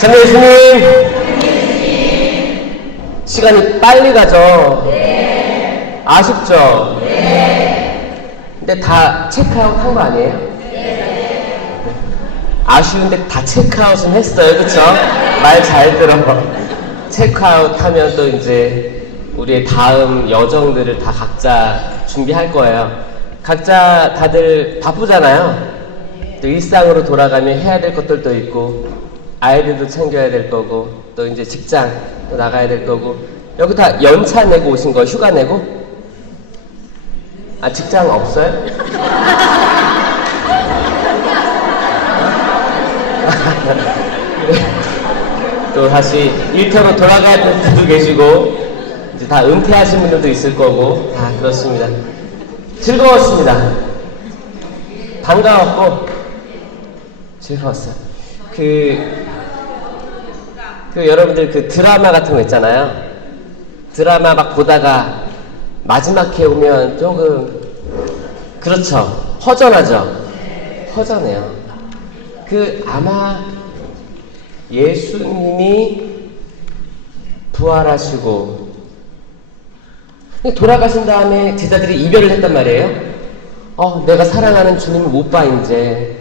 전 예수님, 시간이 빨리 가죠? 네. 아쉽죠? 네. 근데 다 체크아웃 한 거 아니에요? 네. 아쉬운데 다 체크아웃은 했어요. 그쵸? 말 잘 들어. 체크아웃 하면 또 이제 우리의 다음 여정들을 다 각자 준비할 거예요. 각자 다들 바쁘잖아요. 또 일상으로 돌아가면 해야 될 것들도 있고, 아이들도 챙겨야 될 거고, 또 이제 직장 또 나가야 될 거고. 여기 다 연차 내고 오신 거, 휴가 내고? 아, 직장 없어요? 또 다시 일터로 돌아가야 될 분들도 계시고, 이제 다 은퇴하신 분들도 있을 거고, 다 그렇습니다. 즐거웠습니다. 반가웠고, 즐거웠어요. 여러분들 그 드라마 같은 거 있잖아요. 드라마 막 보다가 마지막 회 오면 조금, 그렇죠. 허전하죠. 허전해요. 아마 예수님이 부활하시고 돌아가신 다음에 제자들이 이별을 했단 말이에요. 내가 사랑하는 주님을 못 봐, 이제.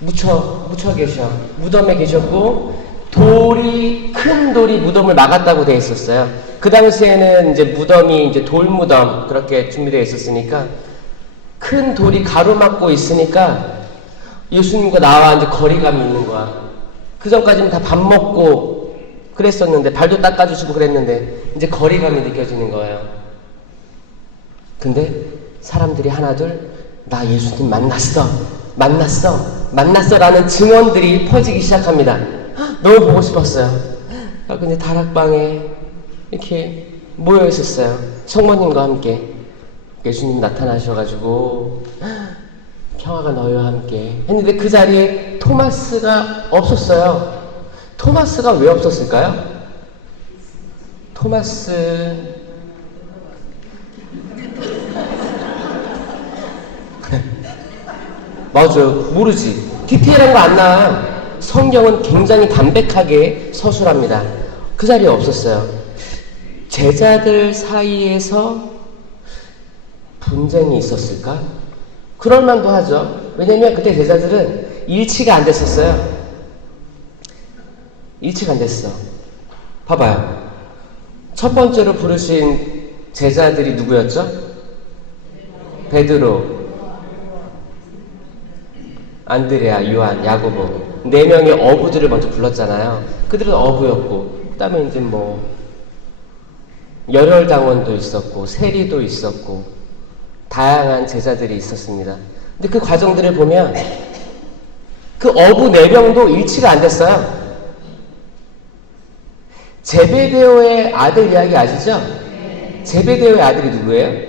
묻혀 계셔. 무덤에 계셨고, 큰 돌이 무덤을 막았다고 되어 있었어요. 그 당시에는 이제 무덤이 이제 돌무덤, 그렇게 준비되어 있었으니까, 큰 돌이 가로막고 있으니까, 예수님과 나와 이제 거리감이 있는 거야. 그 전까지는 다 밥 먹고 그랬었는데, 발도 닦아주시고 그랬는데, 이제 거리감이 느껴지는 거예요. 근데 사람들이 하나둘, 나 예수님 만났어 라는 증언들이 퍼지기 시작합니다. 너무 보고 싶었어요. 근데 다락방에 이렇게 모여 있었어요. 성모님과 함께. 예수님 나타나셔가지고, 평화가 너희와 함께 했는데 그 자리에 토마스가 없었어요. 토마스가 왜 없었을까요? 토마스 맞아요. 모르지. 디테일한 거 안 나와. 성경은 굉장히 담백하게 서술합니다. 그 자리에 없었어요. 제자들 사이에서 분쟁이 있었을까? 그럴 만도 하죠. 왜냐면 그때 제자들은 일치가 안 됐었어요. 일치가 안 됐어. 봐봐요. 첫 번째로 부르신 제자들이 누구였죠? 베드로, 안드레아, 요한, 야고보. 4명의 어부들을 먼저 불렀잖아요. 그들은 어부였고, 그 다음에 이제 열혈당원도 있었고, 세리도 있었고, 다양한 제자들이 있었습니다. 근데 그 과정들을 보면, 그 어부 4명도 일치가 안 됐어요. 제베데오의 아들 이야기 아시죠? 제베데오의 아들이 누구예요?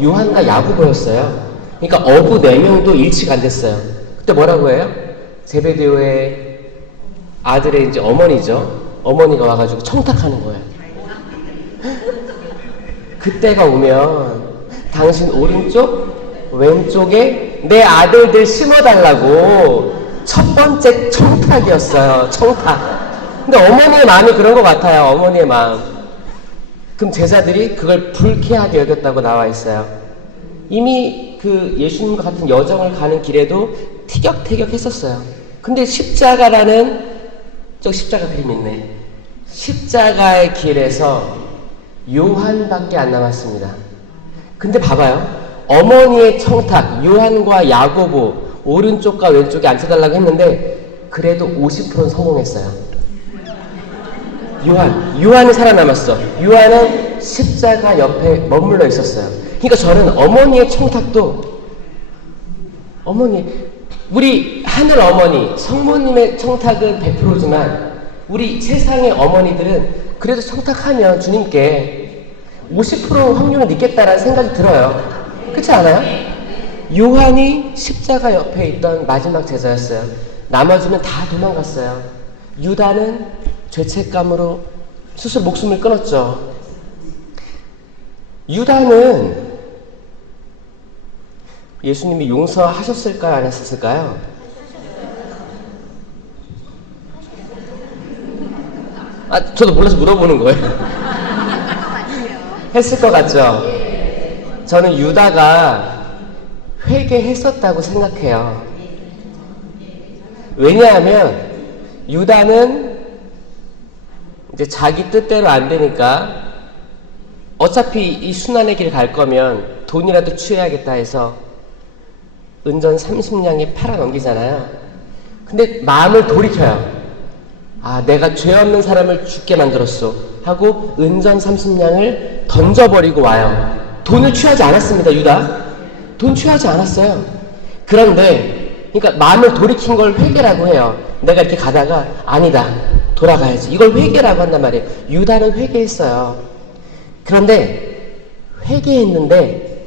요한과 야고보였어요. 그러니까 어부 4명도 일치가 안 됐어요. 그때 뭐라고 해요? 제베데오의 아들의 이제 어머니죠. 어머니가 와가지고 청탁하는 거예요. 그때가 오면 당신 오른쪽, 왼쪽에 내 아들들 심어달라고 첫 번째 청탁이었어요. 청탁. 근데 어머니의 마음이 그런 것 같아요. 어머니의 마음. 그럼 제자들이 그걸 불쾌하게 여겼다고 나와 있어요. 이미 그 예수님과 같은 여정을 가는 길에도 티격태격 했었어요. 근데 십자가라는, 저 십자가 그림 있네. 십자가의 길에서 요한밖에 안 남았습니다. 근데 봐봐요. 어머니의 청탁, 요한과 야고보, 오른쪽과 왼쪽에 앉혀달라고 했는데, 그래도 50%는 성공했어요. 요한이 살아남았어. 요한은 십자가 옆에 머물러 있었어요. 그러니까 저는 어머니의 청탁도, 우리 하늘 어머니, 성모님의 청탁은 100%지만 우리 세상의 어머니들은 그래도 청탁하면 주님께 50% 확률을 믿겠다라는 생각이 들어요. 그렇지 않아요? 요한이 십자가 옆에 있던 마지막 제자였어요. 나머지는 다 도망갔어요. 유다는 죄책감으로 스스로 목숨을 끊었죠. 유다는 예수님이 용서하셨을까요? 안 했었을까요? 저도 몰라서 물어보는 거예요. 했을 것 같죠? 저는 유다가 회개했었다고 생각해요. 왜냐하면 유다는 이제 자기 뜻대로 안 되니까 어차피 이 순환의 길 갈 거면 돈이라도 취해야겠다 해서 은전 30냥에 팔아 넘기잖아요. 근데 마음을 돌이켜요. 내가 죄 없는 사람을 죽게 만들었어 하고 은전 30냥을 던져버리고 와요. 돈을 취하지 않았습니다. 유다 돈 취하지 않았어요. 그런데 그러니까 마음을 돌이킨 걸 회개라고 해요. 내가 이렇게 가다가 아니다 돌아가야지 이걸 회개라고 한단 말이에요. 유다는 회개했어요. 그런데 회개했는데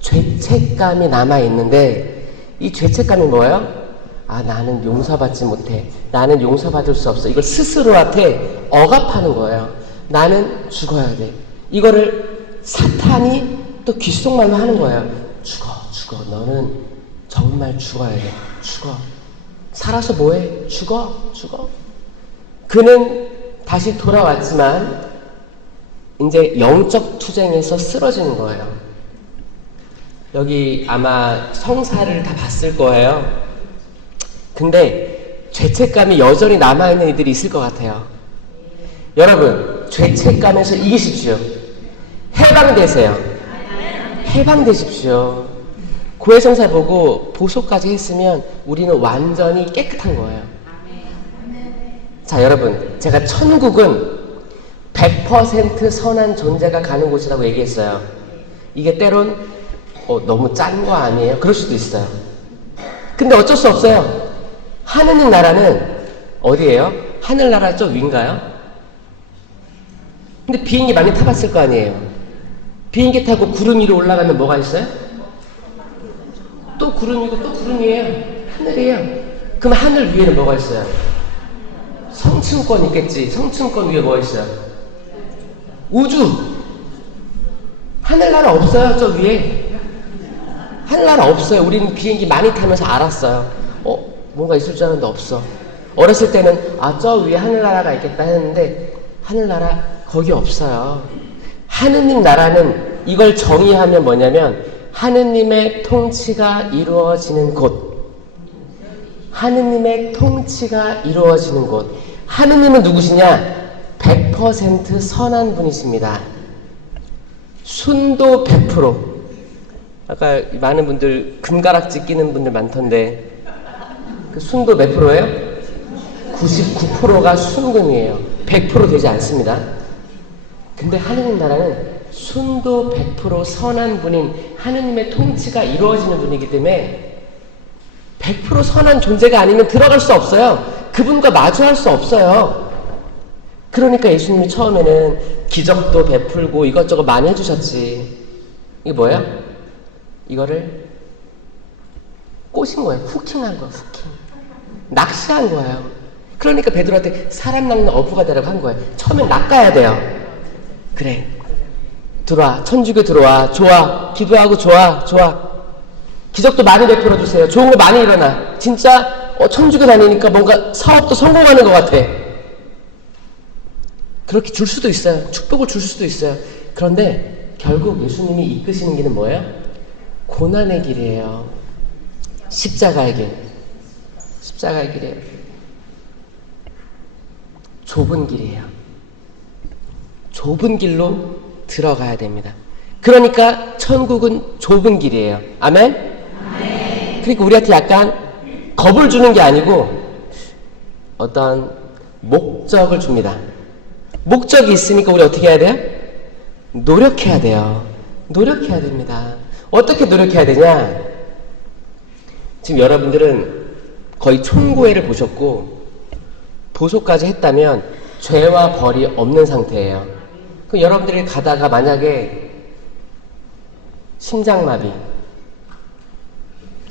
죄책감이 남아있는데 이 죄책감이 뭐예요? 나는 용서받지 못해. 나는 용서받을 수 없어. 이걸 스스로한테 억압하는 거예요. 나는 죽어야 돼. 이거를 사탄이 또 귓속말로 하는 거예요. 죽어. 너는 정말 죽어야 돼. 죽어. 살아서 뭐해? 죽어. 그는 다시 돌아왔지만 이제 영적 투쟁에서 쓰러지는 거예요. 여기 아마 성사를 다 봤을 거예요. 근데 죄책감이 여전히 남아있는 이들이 있을 것 같아요. 여러분, 죄책감에서 이기십시오. 해방되세요. 해방되십시오. 고해성사 보고 보소까지 했으면 우리는 완전히 깨끗한 거예요. 자, 여러분, 제가 천국은 100% 선한 존재가 가는 곳이라고 얘기했어요. 이게 때론 너무 짠 거 아니에요? 그럴 수도 있어요. 근데 어쩔 수 없어요. 하느님 나라는 어디예요? 하늘나라 저 위인가요? 근데 비행기 많이 타봤을 거 아니에요? 비행기 타고 구름 위로 올라가면 뭐가 있어요? 또 구름이고 또 구름이에요. 하늘이에요. 그럼 하늘 위에는 뭐가 있어요? 성층권 있겠지. 성층권 위에 뭐가 있어요? 우주. 하늘나라 없어요. 저 위에. 하늘나라 없어요. 우리는 비행기 많이 타면서 알았어요. 뭔가 있을 줄 알았는데 없어. 어렸을 때는 저 위에 하늘나라가 있겠다 했는데 하늘나라 거기 없어요. 하느님 나라는 이걸 정의하면 뭐냐면 하느님의 통치가 이루어지는 곳. 하느님의 통치가 이루어지는 곳. 하느님은 누구시냐? 100% 선한 분이십니다. 순도 100%. 아까 많은 분들 금가락지 끼는 분들 많던데 그 순도 몇 프로예요? 99%가 순금이에요. 100% 되지 않습니다. 근데 하느님 나라는 순도 100% 선한 분인 하느님의 통치가 이루어지는 분이기 때문에 100% 선한 존재가 아니면 들어갈 수 없어요. 그분과 마주할 수 없어요. 그러니까 예수님이 처음에는 기적도 베풀고 이것저것 많이 해주셨지. 이게 뭐예요? 이거를 꼬신 거예요. 후킹한 거예요. 후킹. 낚시한 거예요. 그러니까 베드로한테 사람 낚는 어부가 되라고 한 거예요. 처음엔 낚아야 돼요. 그래. 들어와. 천주교 들어와. 좋아. 기도하고 좋아. 기적도 많이 베풀어 주세요. 좋은 거 많이 일어나. 진짜 천주교 다니니까 뭔가 사업도 성공하는 것 같아. 그렇게 줄 수도 있어요. 축복을 줄 수도 있어요. 그런데 결국 예수님이 이끄시는 길은 뭐예요? 고난의 길이에요. 십자가의 길. 십자가의 길이에요. 좁은 길이에요. 좁은 길로 들어가야 됩니다. 그러니까 천국은 좁은 길이에요. 아멘? 그러니까 우리한테 약간 겁을 주는 게 아니고 어떤 목적을 줍니다. 목적이 있으니까 우리 어떻게 해야 돼요? 노력해야 돼요. 노력해야 됩니다. 어떻게 노력해야 되냐? 지금 여러분들은 거의 총고회를 보셨고 보소까지 했다면 죄와 벌이 없는 상태예요. 그럼 여러분들이 가다가 만약에 심장마비,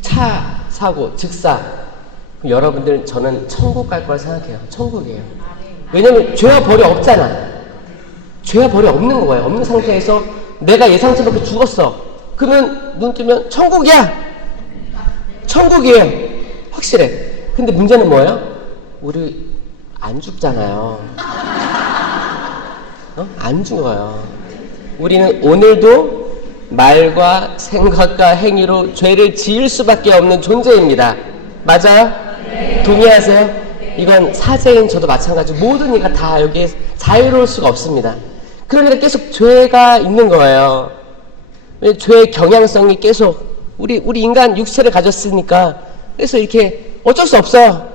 차 사고, 즉사, 여러분들 저는 천국 갈 거라 생각해요. 천국이에요. 왜냐면 죄와 벌이 없잖아. 죄와 벌이 없는 거예요. 없는 상태에서 내가 예상치 못해 죽었어. 그러면 눈 뜨면 천국이야. 천국이에요. 확실해. 근데 문제는 뭐예요? 우리 안 죽잖아요. 안 죽어요. 우리는 오늘도 말과 생각과 행위로 죄를 지을 수밖에 없는 존재입니다. 맞아요? 네. 동의하세요? 이건 사제인 저도 마찬가지고 모든 이가 다 여기에 자유로울 수가 없습니다. 그러니까 계속 죄가 있는 거예요. 죄의 경향성이 계속 우리 인간 육체를 가졌으니까 그래서 이렇게 어쩔 수 없어요.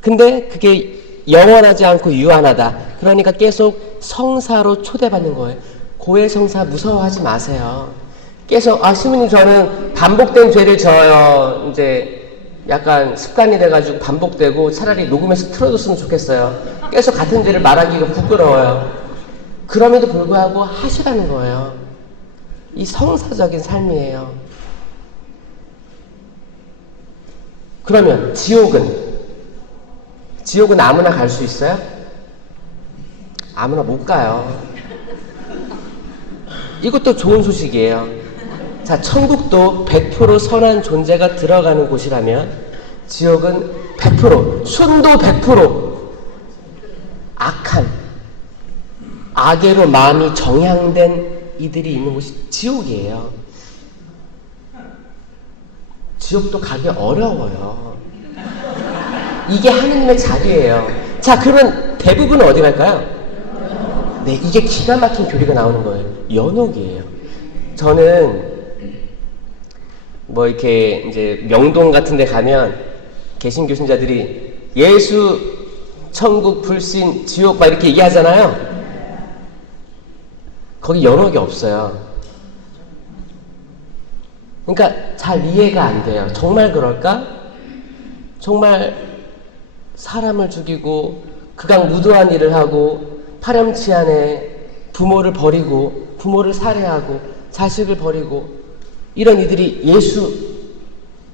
근데 그게 영원하지 않고 유한하다. 그러니까 계속 성사로 초대받는 거예요. 고해성사 무서워하지 마세요. 계속 시민님 저는 반복된 죄를 져요. 이제 약간 습관이 돼가지고 반복되고 차라리 녹음해서 틀어줬으면 좋겠어요. 계속 같은 죄를 말하기가 부끄러워요. 그럼에도 불구하고 하시라는 거예요. 이 성사적인 삶이에요. 그러면 지옥은 아무나 갈 수 있어요? 아무나 못 가요. 이것도 좋은 소식이에요. 자, 천국도 100% 선한 존재가 들어가는 곳이라면 지옥은 100%, 순도 100% 악한, 악애로 마음이 정향된 이들이 있는 곳이 지옥이에요. 지옥도 가기 어려워요. 이게 하느님의 자리예요. 자, 그러면 대부분은 어디 갈까요? 네, 이게 기가 막힌 교리가 나오는 거예요. 연옥이에요. 저는 이렇게 이제 명동 같은 데 가면 개신교 신자들이 예수, 천국, 불신, 지옥 막 이렇게 얘기하잖아요. 거기 연옥이 없어요. 그러니까 잘 이해가 안 돼요. 정말 그럴까? 정말 사람을 죽이고 극악무도한 일을 하고 파렴치한에 부모를 버리고 부모를 살해하고 자식을 버리고 이런 이들이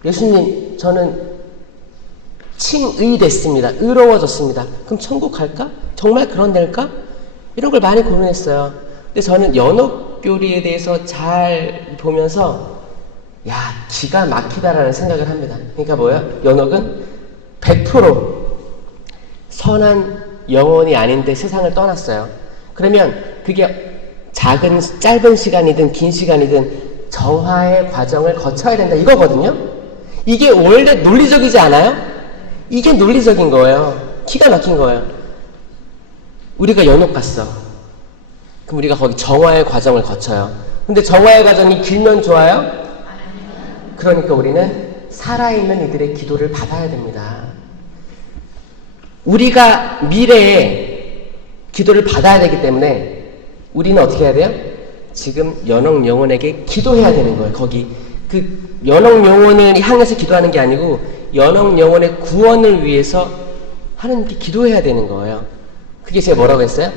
예수님 저는 칭의됐습니다. 의로워졌습니다. 그럼 천국 갈까? 정말 그런 데일까? 이런 걸 많이 고민했어요. 근데 저는 연옥교리에 대해서 잘 보면서 기가 막히다라는 생각을 합니다. 그러니까 뭐예요? 연옥은 100% 선한 영혼이 아닌데 세상을 떠났어요. 그러면 그게 짧은 시간이든 긴 시간이든 정화의 과정을 거쳐야 된다 이거거든요. 이게 원래 논리적이지 않아요? 이게 논리적인 거예요. 기가 막힌 거예요. 우리가 연옥 갔어. 그럼 우리가 거기 정화의 과정을 거쳐요. 근데 정화의 과정이 길면 좋아요? 그러니까 우리는 살아있는 이들의 기도를 받아야 됩니다. 우리가 미래에 기도를 받아야 되기 때문에 우리는 어떻게 해야 돼요? 지금 연옥 영혼에게 기도해야 되는 거예요. 거기 그 연옥 영혼을 향해서 기도하는 게 아니고 연옥 영혼의 구원을 위해서 하나님께 기도해야 되는 거예요. 그게 제가 뭐라고 했어요?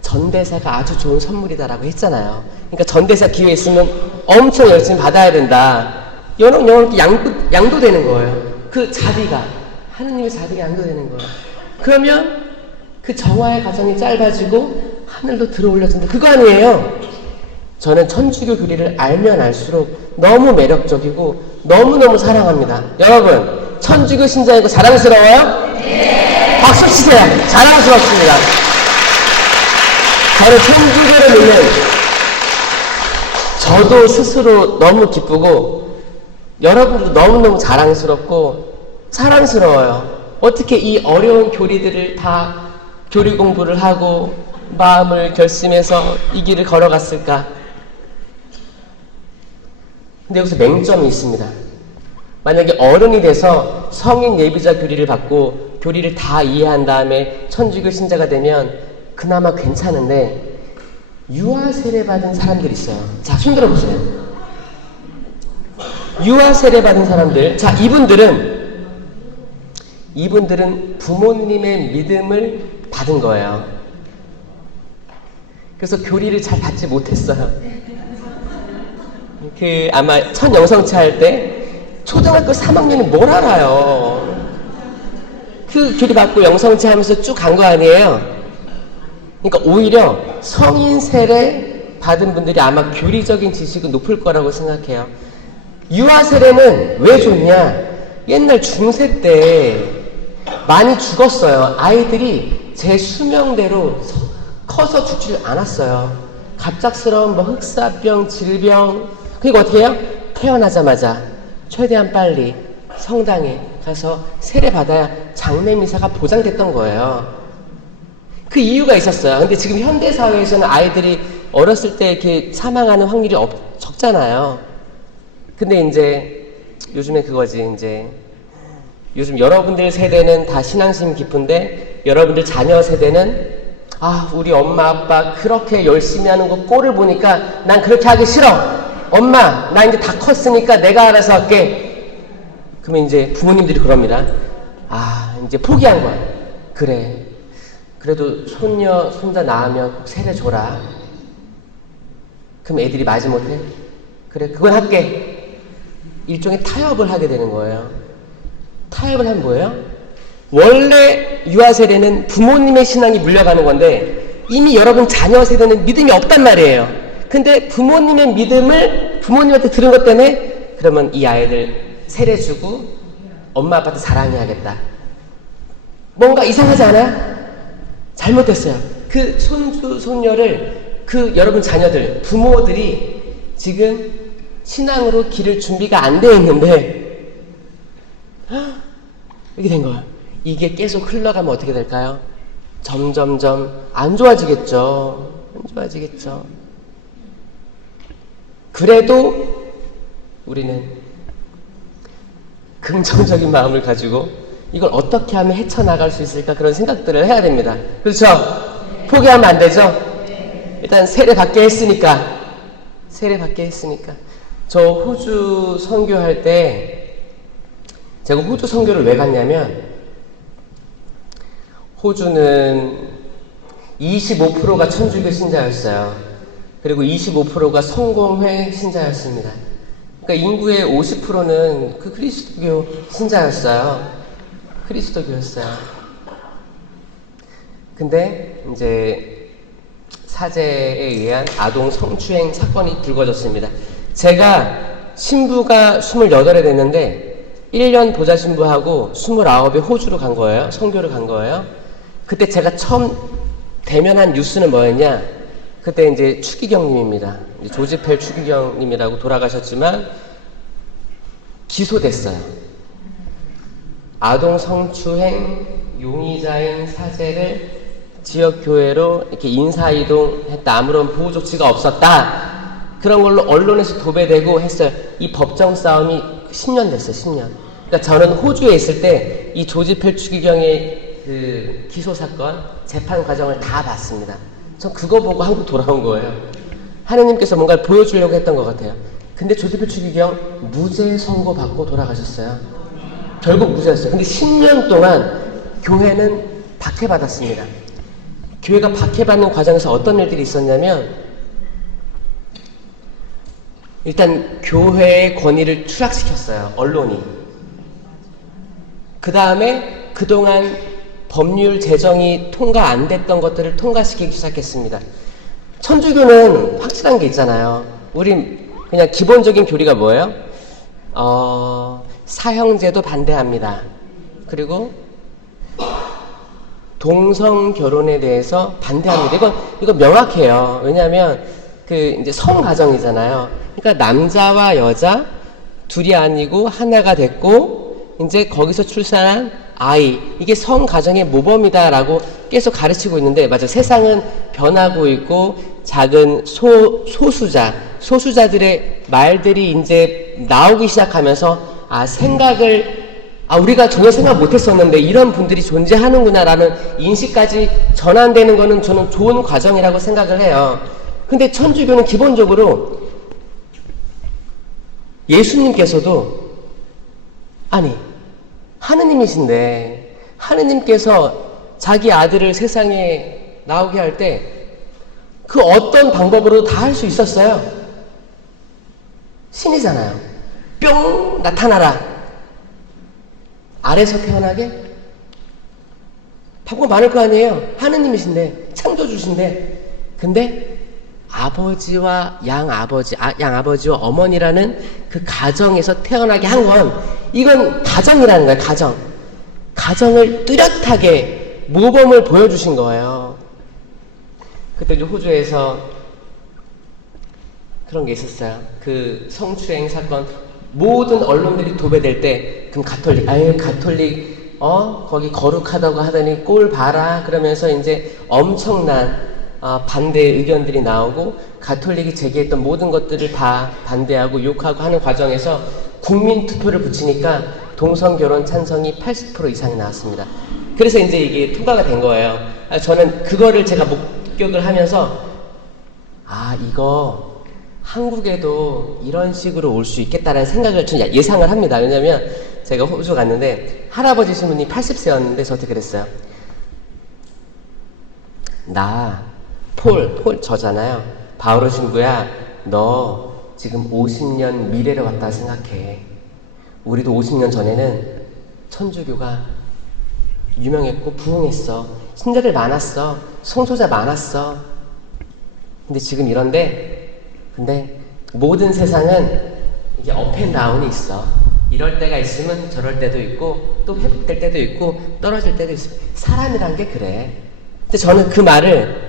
전대사가 아주 좋은 선물이다라고 했잖아요. 그러니까 전대사 기회 있으면 엄청 열심히 받아야 된다. 연옥 영혼께 양도되는 거예요. 그 자리가 하느님의 자리가 양도되는 거예요. 그러면 그 정화의 과정이 짧아지고 하늘로 들어올려진다. 그거 아니에요. 저는 천주교 교리를 알면 알수록 너무 매력적이고 너무너무 사랑합니다. 여러분, 천주교 신자이고 자랑스러워요? 네. 박수 치세요. 자랑스럽습니다. 저는 천주교를 믿는 저도 스스로 너무 기쁘고 여러분도 너무너무 자랑스럽고 사랑스러워요. 어떻게 이 어려운 교리들을 다 교리 공부를 하고 마음을 결심해서 이 길을 걸어갔을까? 근데 여기서 맹점이 있습니다. 만약에 어른이 돼서 성인 예비자 교리를 받고 교리를 다 이해한 다음에 천주교 신자가 되면 그나마 괜찮은데 유아 세례 받은 사람들이 있어요. 자, 손 들어보세요. 유아 세례 받은 사람들. 자, 이분들은 부모님의 믿음을 받은 거예요. 그래서 교리를 잘 받지 못했어요. 아마 첫 영성체 할 때 초등학교 3학년이 뭘 알아요. 그 교리 받고 영성체 하면서 쭉 간 거 아니에요. 그러니까 오히려 성인 세례 받은 분들이 아마 교리적인 지식은 높을 거라고 생각해요. 유아 세례는 왜 좋냐? 옛날 중세 때 많이 죽었어요. 아이들이 제 수명대로 커서 죽지 않았어요. 갑작스러운 뭐 흑사병, 질병. 그리고 어떻게 해요? 태어나자마자 최대한 빨리 성당에 가서 세례받아야 장래미사가 보장됐던 거예요. 그 이유가 있었어요. 근데 지금 현대사회에서는 아이들이 어렸을 때 이렇게 사망하는 확률이 적잖아요. 근데 이제 요즘에 그거지. 이제 요즘 여러분들 세대는 다 신앙심 깊은데 여러분들 자녀 세대는 우리 엄마 아빠 그렇게 열심히 하는 거 꼴을 보니까 난 그렇게 하기 싫어. 엄마 나 이제 다 컸으니까 내가 알아서 할게. 그러면 이제 부모님들이 그럽니다. 이제 포기한 거야. 그래 그래도 손녀 손자 낳으면 꼭 세례 줘라. 그럼 애들이 마지못해 그래 그건 할게. 일종의 타협을 하게 되는 거예요. 타협을 하면 뭐예요? 원래 유아 세대는 부모님의 신앙이 물려가는 건데 이미 여러분 자녀 세대는 믿음이 없단 말이에요. 근데 부모님의 믿음을 부모님한테 들은 것 때문에 그러면 이 아이들 세례 주고 엄마 아빠한테 자랑해야겠다. 뭔가 이상하지 않아요? 잘못됐어요. 그 손주 손녀를 그 여러분 자녀들 부모들이 지금 신앙으로 기를 준비가 안 되어 있는데 이렇게 된 거예요. 이게 계속 흘러가면 어떻게 될까요? 점점점 안 좋아지겠죠. 안 좋아지겠죠. 그래도 우리는 긍정적인 마음을 가지고 이걸 어떻게 하면 헤쳐나갈 수 있을까 그런 생각들을 해야 됩니다. 그렇죠? 포기하면 안 되죠? 일단 세례 받게 했으니까 저 호주 선교할 때 제가 호주 선교를 왜 갔냐면 호주는 25%가 천주교 신자였어요. 그리고 25%가 성공회 신자였습니다. 그러니까 인구의 50%는 그 그리스도교 신자였어요. 그리스도교였어요. 근데 이제 사제에 의한 아동 성추행 사건이 불거졌습니다. 제가 신부가 28에 됐는데 1년 보좌 신부하고 29에 호주로 간 거예요. 선교를 간 거예요. 그때 제가 처음 대면한 뉴스는 뭐였냐? 그때 이제 추기경님입니다. 조지펠 추기경님이라고 돌아가셨지만 기소됐어요. 아동 성추행 용의자인 사제를 지역교회로 이렇게 인사이동했다. 아무런 보호 조치가 없었다. 그런 걸로 언론에서 도배되고 했어요. 이 법정 싸움이 10년 됐어요. 10년. 그러니까 저는 호주에 있을 때 이 조지펠 추기경의 그 기소 사건 재판 과정을 다 봤습니다. 전 그거 보고 한국 돌아온 거예요. 하느님께서 뭔가를 보여주려고 했던 것 같아요. 근데 조지펠 추기경 무죄 선고 받고 돌아가셨어요. 결국 무죄였어요. 근데 10년 동안 교회는 박해받았습니다. 교회가 박해받는 과정에서 어떤 일들이 있었냐면 일단 교회의 권위를 추락시켰어요. 언론이. 그 다음에 그동안 법률 제정이 통과 안 됐던 것들을 통과시키기 시작했습니다. 천주교는 확실한 게 있잖아요. 우린 그냥 기본적인 교리가 뭐예요? 사형제도 반대합니다. 그리고 동성 결혼에 대해서 반대합니다. 이건 명확해요. 왜냐하면 이제 성가정이잖아요. 그러니까 남자와 여자 둘이 아니고 하나가 됐고 이제 거기서 출산한 아이, 이게 성가정의 모범이다라고 계속 가르치고 있는데, 맞아. 세상은 변하고 있고, 작은 소수자들의 말들이 이제 나오기 시작하면서, 우리가 전혀 생각 못 했었는데, 이런 분들이 존재하는구나라는 인식까지 전환되는 거는 저는 좋은 과정이라고 생각을 해요. 근데 천주교는 기본적으로 예수님께서도, 하느님이신데 하느님께서 자기 아들을 세상에 나오게 할 때 그 어떤 방법으로도 다 할 수 있었어요. 신이잖아요. 뿅 나타나라. 아래서 태어나게? 방법 많을 거 아니에요. 하느님이신데 창조주신데. 근데 아버지와 양아버지와 어머니라는 그 가정에서 태어나게 한 건 이건 가정이라는 거예요. 가정을 뚜렷하게 모범을 보여주신 거예요. 그때 이제 호주에서 그런 게 있었어요. 그 성추행 사건 모든 언론들이 도배될 때 그럼 가톨릭 아유 가톨릭 거기 거룩하다고 하더니 꼴 봐라 그러면서 이제 엄청난 반대 의견들이 나오고 가톨릭이 제기했던 모든 것들을 다 반대하고 욕하고 하는 과정에서 국민 투표를 붙이니까 동성 결혼 찬성이 80% 이상이 나왔습니다. 그래서 이제 이게 통과가 된 거예요. 저는 그거를 제가 목격을 하면서 이거 한국에도 이런 식으로 올 수 있겠다라는 생각을 좀 예상을 합니다. 왜냐면 제가 호주 갔는데 할아버지신 분이 80세였는데 저한테 그랬어요. 나 폴 저잖아요. 바오로 친구야, 너 지금 50년 미래를 왔다 생각해. 우리도 50년 전에는 천주교가 유명했고 부흥했어. 신자들 많았어. 성소자 많았어. 근데 지금 근데 모든 세상은 이게 업앤다운이 있어. 이럴 때가 있으면 저럴 때도 있고 또 회복될 때도 있고 떨어질 때도 있어. 사람이란 게 그래. 근데 저는 그 말을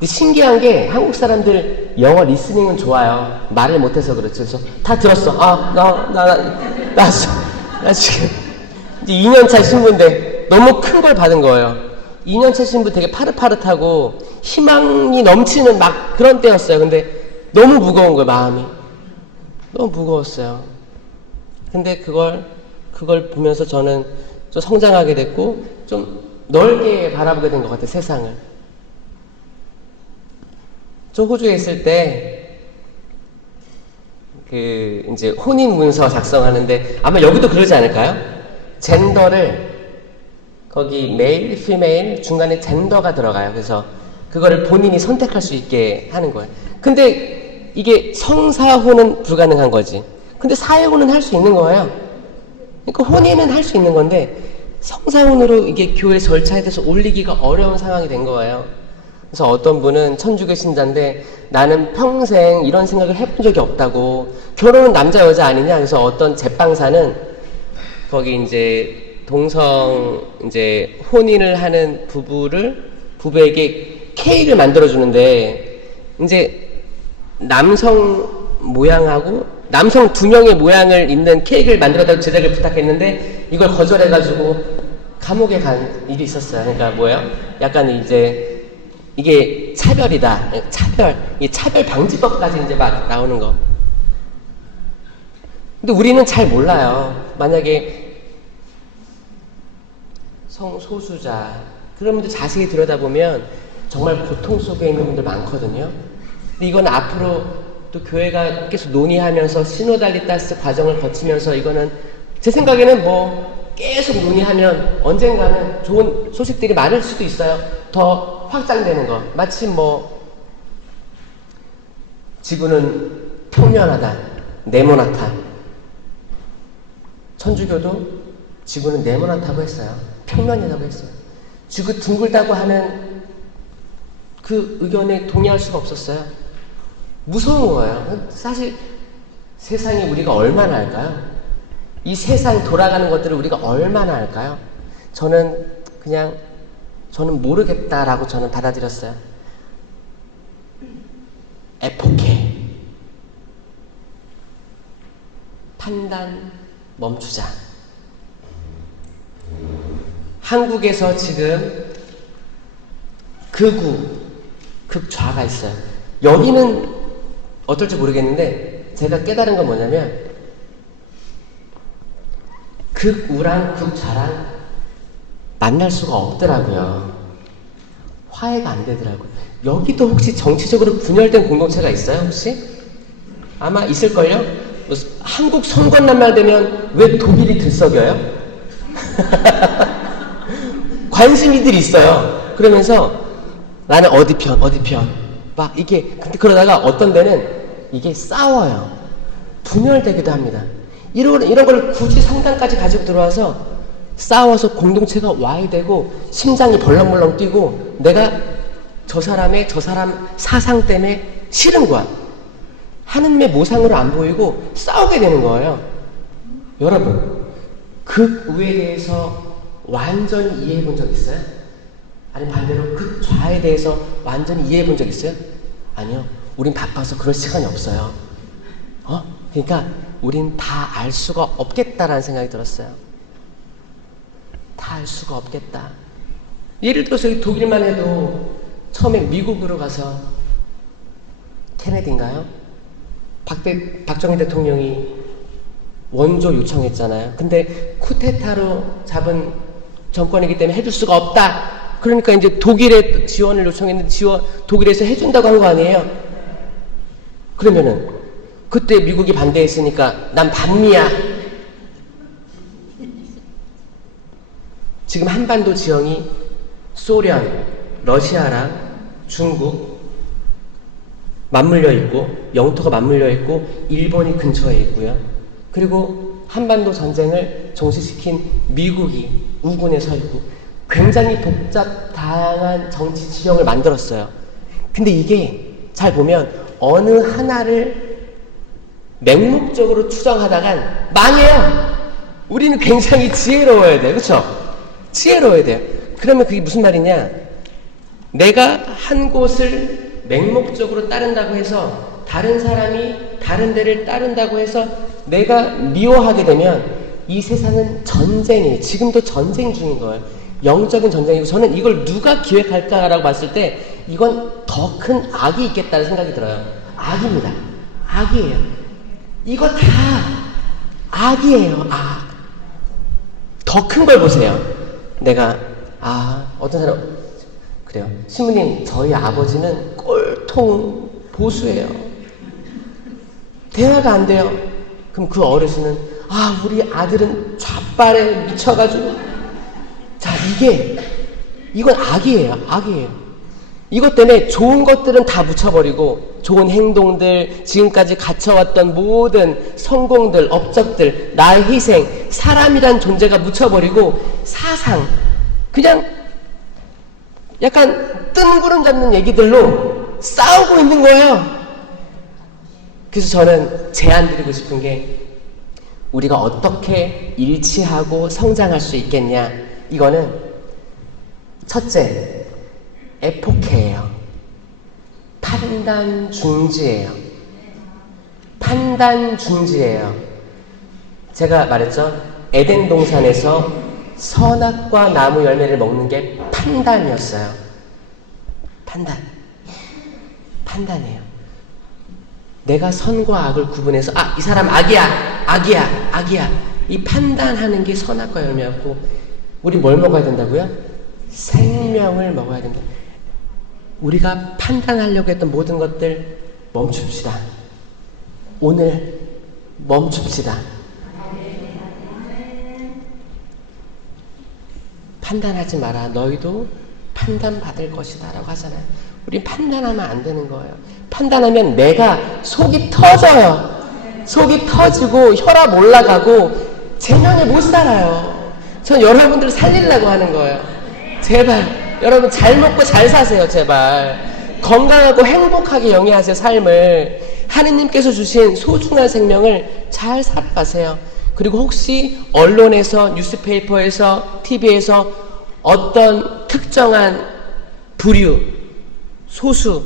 신기한 게 한국 사람들 영어 리스닝은 좋아요. 말을 못해서 그렇지. 그래서 다 들었어. 나 지금 이제 2년차 신부인데 너무 큰 걸 받은 거예요. 2년차 신부 되게 파릇파릇하고 희망이 넘치는 막 그런 때였어요. 근데 너무 무거운 거예요, 마음이. 너무 무거웠어요. 근데 그걸 보면서 저는 좀 성장하게 됐고 좀 넓게 바라보게 된 것 같아요, 세상을. 저 호주에 있을 때 이제 혼인 문서 작성하는데 아마 여기도 그러지 않을까요? 젠더를 거기 메일, 피메일 중간에 젠더가 들어가요. 그래서 그거를 본인이 선택할 수 있게 하는 거예요. 근데 이게 성사혼은 불가능한 거지. 근데 사회혼은 할 수 있는 거예요. 그러니까 혼인은 할 수 있는 건데 성사혼으로 이게 교회 절차에 대해서 올리기가 어려운 상황이 된 거예요. 그래서 어떤 분은 천주교 신자인데 나는 평생 이런 생각을 해본 적이 없다고. 결혼은 남자 여자 아니냐. 그래서 어떤 제빵사는 거기 이제 동성 이제 혼인을 하는 부부에게 케이크를 만들어 주는데 이제 남성 모양하고 남성 2명의 모양을 있는 케이크를 만들어달라고 제작을 부탁했는데 이걸 거절해가지고 감옥에 간 일이 있었어요. 그러니까 뭐예요? 약간 이제 이게 차별이다. 이 차별 방지법까지 이제 막 나오는 거. 근데 우리는 잘 몰라요. 만약에 성소수자 그런 분들 자세히 들여다보면 정말 고통 속에 있는 분들 많거든요. 근데 이건 앞으로 또 교회가 계속 논의하면서 시노달리타스 과정을 거치면서 이거는 제 생각에는 계속 논의하면 언젠가는 좋은 소식들이 많을 수도 있어요. 더 확장되는 거. 마치 지구는 평면하다, 네모나다. 천주교도 지구는 네모나다고 했어요. 평면이라고 했어요. 지구 둥글다고 하는 그 의견에 동의할 수가 없었어요. 무서운 거예요. 사실 세상이 우리가 얼마나 알까요? 이 세상 돌아가는 것들을 우리가 얼마나 알까요? 저는 모르겠다라고 저는 받아들였어요. 에포케. 판단 멈추자. 한국에서 지금 극우, 극좌가 있어요. 여기는 어떨지 모르겠는데 제가 깨달은 건 뭐냐면 극우랑 극좌랑 만날 수가 없더라고요. 화해가 안 되더라고요. 여기도 혹시 정치적으로 분열된 공동체가 있어요? 혹시? 아마 있을걸요? 한국 선거날만 되면 왜 독일이 들썩여요? 관심이들이 있어요. 그러면서 나는 어디 편 막 근데 그러다가 어떤 데는 이게 싸워요. 분열되기도 합니다. 이런 걸 굳이 성당까지 가지고 들어와서 싸워서 공동체가 와해되고 심장이 벌렁벌렁 뛰고 내가 저 사람 사상 때문에 싫은 거야. 하느님의 모상으로 안 보이고 싸우게 되는 거예요. 여러분, 극우에 대해서 완전히 이해해 본 적 있어요? 아니면 반대로 그 좌에 대해서 완전히 이해해 본 적 있어요? 아니요. 우린 바빠서 그럴 시간이 없어요. 그러니까 우린 다 알 수가 없겠다라는 생각이 들었어요. 다 알 수가 없겠다. 예를 들어서 독일만 해도 처음에 미국으로 가서 케네디인가요? 박정희 대통령이 원조 요청했잖아요. 근데 쿠데타로 잡은 정권이기 때문에 해줄 수가 없다. 그러니까 이제 독일에 지원을 요청했는데 독일에서 해준다고 한 거 아니에요? 그러면은 그때 미국이 반대했으니까 난 반미야. 지금 한반도 지형이 소련, 러시아랑 중국 맞물려 있고 영토가 맞물려 있고 일본이 근처에 있고요. 그리고 한반도 전쟁을 종식시킨 미국이 우군에 서 있고 굉장히 복잡 다양한 정치 지형을 만들었어요. 근데 이게 잘 보면 어느 하나를 맹목적으로 추정하다간 망해요. 우리는 굉장히 지혜로워야 돼요. 그렇죠? 지혜로워야 돼요. 그러면 그게 무슨 말이냐? 내가 한 곳을 맹목적으로 따른다고 해서 다른 사람이 다른 데를 따른다고 해서 내가 미워하게 되면 이 세상은 전쟁이에요. 지금도 전쟁 중인 거예요. 영적인 전쟁이고 저는 이걸 누가 기획할까라고 봤을 때 이건 더 큰 악이 있겠다는 생각이 들어요. 악입니다. 악이에요. 이거 다 악이에요. 악. 더 큰 걸 보세요. 내가 어떤 사람 그래요. 신부님 저희 아버지는 꼴통 보수예요. 대화가 안 돼요. 그럼 그 어르신은 우리 아들은 좌빨에 미쳐가지고 자 이건 악이에요. 악이에요. 이것 때문에 좋은 것들은 다 묻혀버리고 좋은 행동들, 지금까지 갖춰왔던 모든 성공들, 업적들, 나의 희생, 사람이란 존재가 묻혀버리고 사상, 그냥 약간 뜬구름 잡는 얘기들로 싸우고 있는 거예요. 그래서 저는 제안 드리고 싶은 게 우리가 어떻게 일치하고 성장할 수 있겠냐. 이거는 첫째, 에포케예요. 판단 중지예요. 판단 중지예요. 제가 말했죠. 에덴 동산에서 선악과 나무 열매를 먹는 게 판단이었어요. 판단이에요. 내가 선과 악을 구분해서 이 사람 악이야. 이 판단하는 게 선악과 열매였고 우리 뭘 먹어야 된다고요? 생명을 먹어야 된다. 우리가 판단하려고 했던 모든 것들 멈춥시다. 오늘 멈춥시다. 판단하지 마라. 너희도 판단받을 것이다 라고 하잖아요. 우린 판단하면 안 되는 거예요. 판단하면 내가 속이 터져요. 속이 터지고 혈압 올라가고 제명에 못 살아요. 전 여러분들을 살리려고 하는 거예요. 제발 여러분 잘 먹고 잘 사세요. 제발 건강하고 행복하게 영위하세요. 삶을 하느님께서 주신 소중한 생명을 잘 살아가세요. 그리고 혹시 언론에서 뉴스페이퍼에서 TV에서 어떤 특정한 부류 소수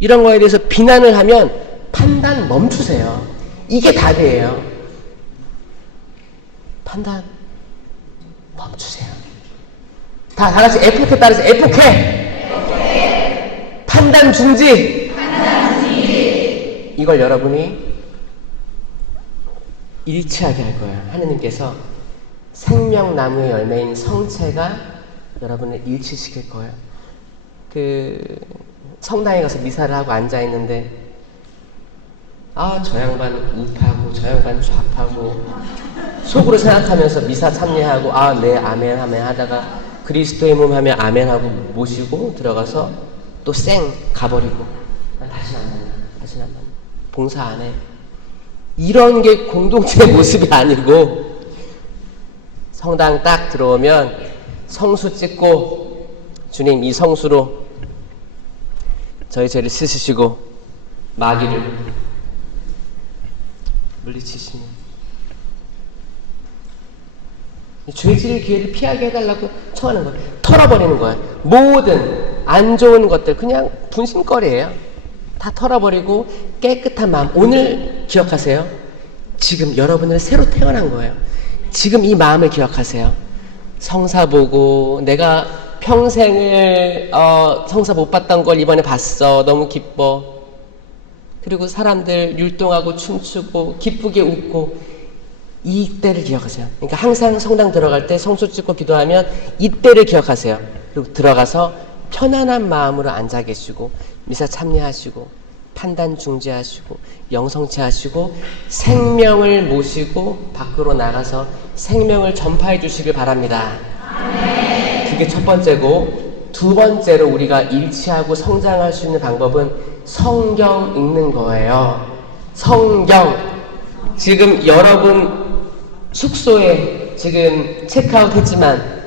이런 거에 대해서 비난을 하면 판단 멈추세요. 이게 답이에요. 판단 멈추세요. 다 같이 에포케 따라서 에포케. 판단 중지. 이걸 여러분이 일치하게 할 거예요. 하느님께서 생명나무의 열매인 성체가 여러분을 일치시킬 거예요. 성당에 가서 미사를 하고 앉아있는데 저 양반 우파고 저 양반 좌파고 속으로 생각하면서 미사 참여하고 네 아멘 아멘 하다가 그리스도의 몸 하면 아멘 하고 모시고 들어가서 또 가버리고 다시 안 만나. 봉사 안 해. 이런 게 공동체의 모습이 아니고 성당 딱 들어오면 성수 찍고 주님 이 성수로 저희 죄를 씻으시고 마귀를 물리치시니 죄 지을 기회를 피하게 해달라고 청하는 거예요. 털어버리는 거예요. 모든 안 좋은 것들 그냥 분심거리예요. 다 털어버리고 깨끗한 마음. 오늘 기억하세요. 지금 여러분은 새로 태어난 거예요. 지금 이 마음을 기억하세요. 성사 보고 내가 평생을 성사 못 봤던 걸 이번에 봤어. 너무 기뻐. 그리고 사람들 율동하고 춤추고 기쁘게 웃고 이때를 기억하세요. 그러니까 항상 성당 들어갈 때 성수 찍고 기도하면 이때를 기억하세요. 그리고 들어가서 편안한 마음으로 앉아 계시고 미사 참여하시고 판단 중지하시고 영성체하시고 생명을 모시고 밖으로 나가서 생명을 전파해 주시길 바랍니다. 그게 첫 번째고, 두 번째로 우리가 일치하고 성장할 수 있는 방법은 성경 읽는 거예요. 성경. 지금 여러분 숙소에 지금 체크아웃 했지만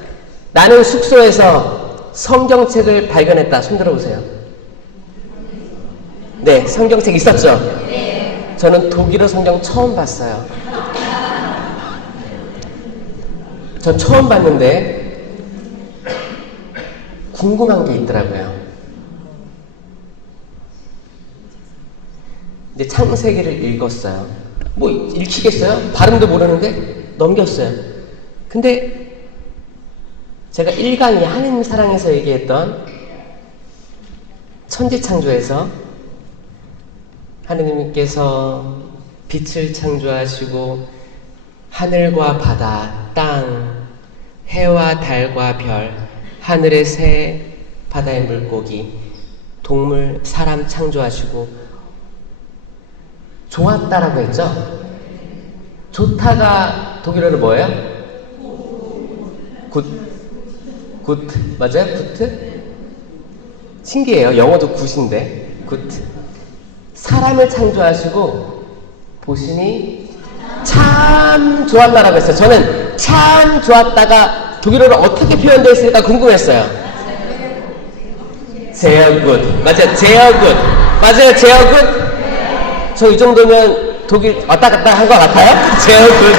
나는 숙소에서 성경책을 발견했다. 손 들어보세요. 네, 성경책 있었죠? 저는 독일어 성경 처음 봤어요. 전 처음 봤는데 궁금한 게 있더라고요. 이제 창세기를 읽었어요. 뭐 읽히겠어요? 발음도 모르는데 넘겼어요. 근데 제가 1강이 하느님 사랑에서 얘기했던 천지창조에서 하느님께서 빛을 창조하시고 하늘과 바다, 땅, 해와 달과 별, 하늘의 새, 바다의 물고기, 동물, 사람 창조하시고 좋았다라고 했죠? 좋다가 독일어로 뭐예요? 굿. 맞아요? 굿? 신기해요. 영어도 굿인데. 굿. 사람을 창조하시고 보시니 참 좋았다라고 했어요. 저는 참 좋았다가 독일어로 어떻게 표현되어 있을까 궁금했어요. sehr gut. 맞아요. sehr gut. 맞아요. sehr gut. 저 이 정도면 독일 왔다 갔다 한 것 같아요? sehr gut.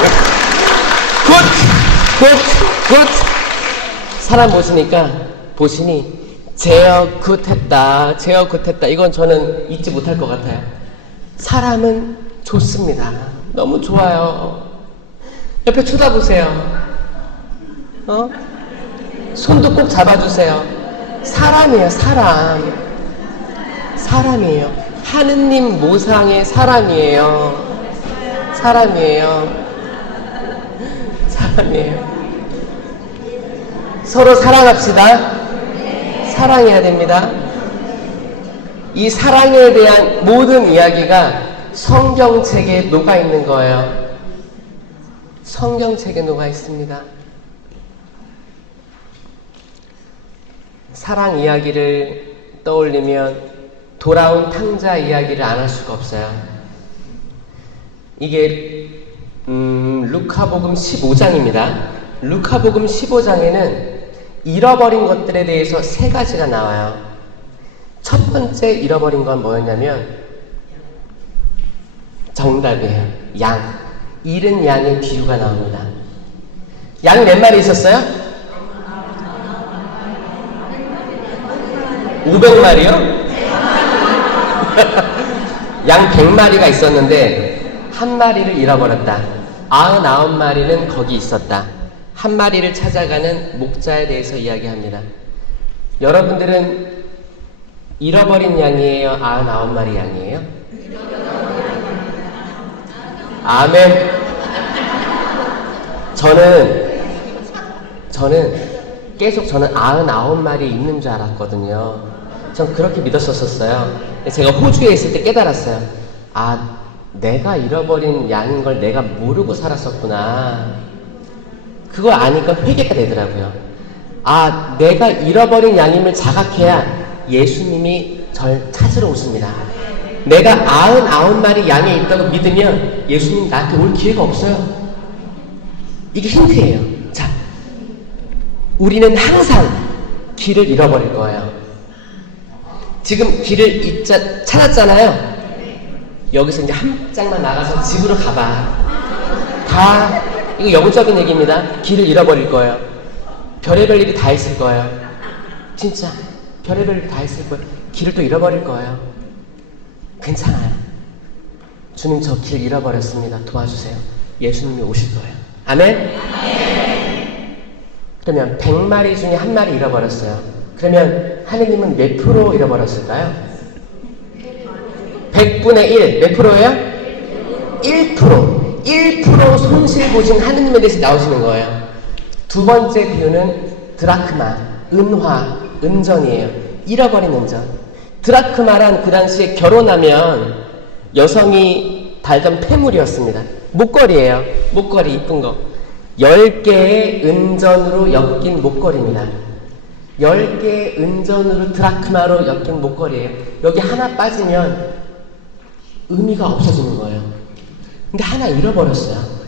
good. 사람 보시니 sehr gut 했다. sehr gut 했다. 이건 저는 잊지 못할 것 같아요. 사람은 좋습니다. 너무 좋아요. 옆에 쳐다보세요. 손도 꼭 잡아주세요. 사람이에요, 사람. 사람이에요. 하느님 모상의 사람이에요. 사람이에요. 서로 사랑합시다. 사랑해야 됩니다. 이 사랑에 대한 모든 이야기가 성경책에 녹아 있는 거예요. 성경책에 녹아 있습니다. 사랑 이야기를 떠올리면 돌아온 탕자 이야기를 안 할 수가 없어요. 이게 루카복음 15장입니다. 루카복음 15장에는 잃어버린 것들에 대해서 세 가지가 나와요. 첫 번째 잃어버린 건 뭐였냐면 정답이에요. 양. 잃은 양의 비유가 나옵니다. 양 몇 마리 있었어요? 500마리요? 양 100마리가 있었는데 한 마리를 잃어버렸다. 99마리는 거기 있었다. 한 마리를 찾아가는 목자에 대해서 이야기합니다. 여러분들은 잃어버린 양이에요? 99마리 양이에요? 아멘. 저는 계속 99마리 있는 줄 알았거든요. 전 그렇게 믿었었어요. 제가 호주에 있을 때 깨달았어요. 아, 내가 잃어버린 양인 걸 내가 모르고 살았었구나. 그걸 아니까 회개가 되더라고요. 아, 내가 잃어버린 양임을 자각해야 예수님이 절 찾으러 오십니다. 내가 99마리 양에 있다고 믿으면 예수님 나한테 올 기회가 없어요. 이게 힌트예요. 자, 우리는 항상 길을 잃어버릴 거예요. 지금 길을 찾았잖아요. 여기서 이제 한 장만 나가서 집으로 가봐. 이거 영적인 얘기입니다. 길을 잃어버릴 거예요. 별의별 일이 다 있을 거예요. 진짜 별의별 일이 다 있을 거예요. 길을 또 잃어버릴 거예요. 괜찮아요. 주님, 저 길 잃어버렸습니다. 도와주세요. 예수님이 오실 거예요. 아멘? 그러면 100마리 중에 한 마리 잃어버렸어요. 그러면 하느님은 몇 프로 잃어버렸을까요? 100분의 1. 몇 프로예요? 1%. 1% 손실 보신 하느님에 대해서 나오시는 거예요. 두 번째 비유는 드라크마, 은화, 은전이에요. 잃어버린 은전. 드라크마란 그 당시에 결혼하면 여성이 달던 폐물이었습니다. 목걸이에요. 목걸이 이쁜 거. 10개의 은전으로 엮인 목걸이입니다. 10개의 은전으로 드라크마로 엮인 목걸이에요. 여기 하나 빠지면 의미가 없어지는 거예요. 근데 하나 잃어버렸어요.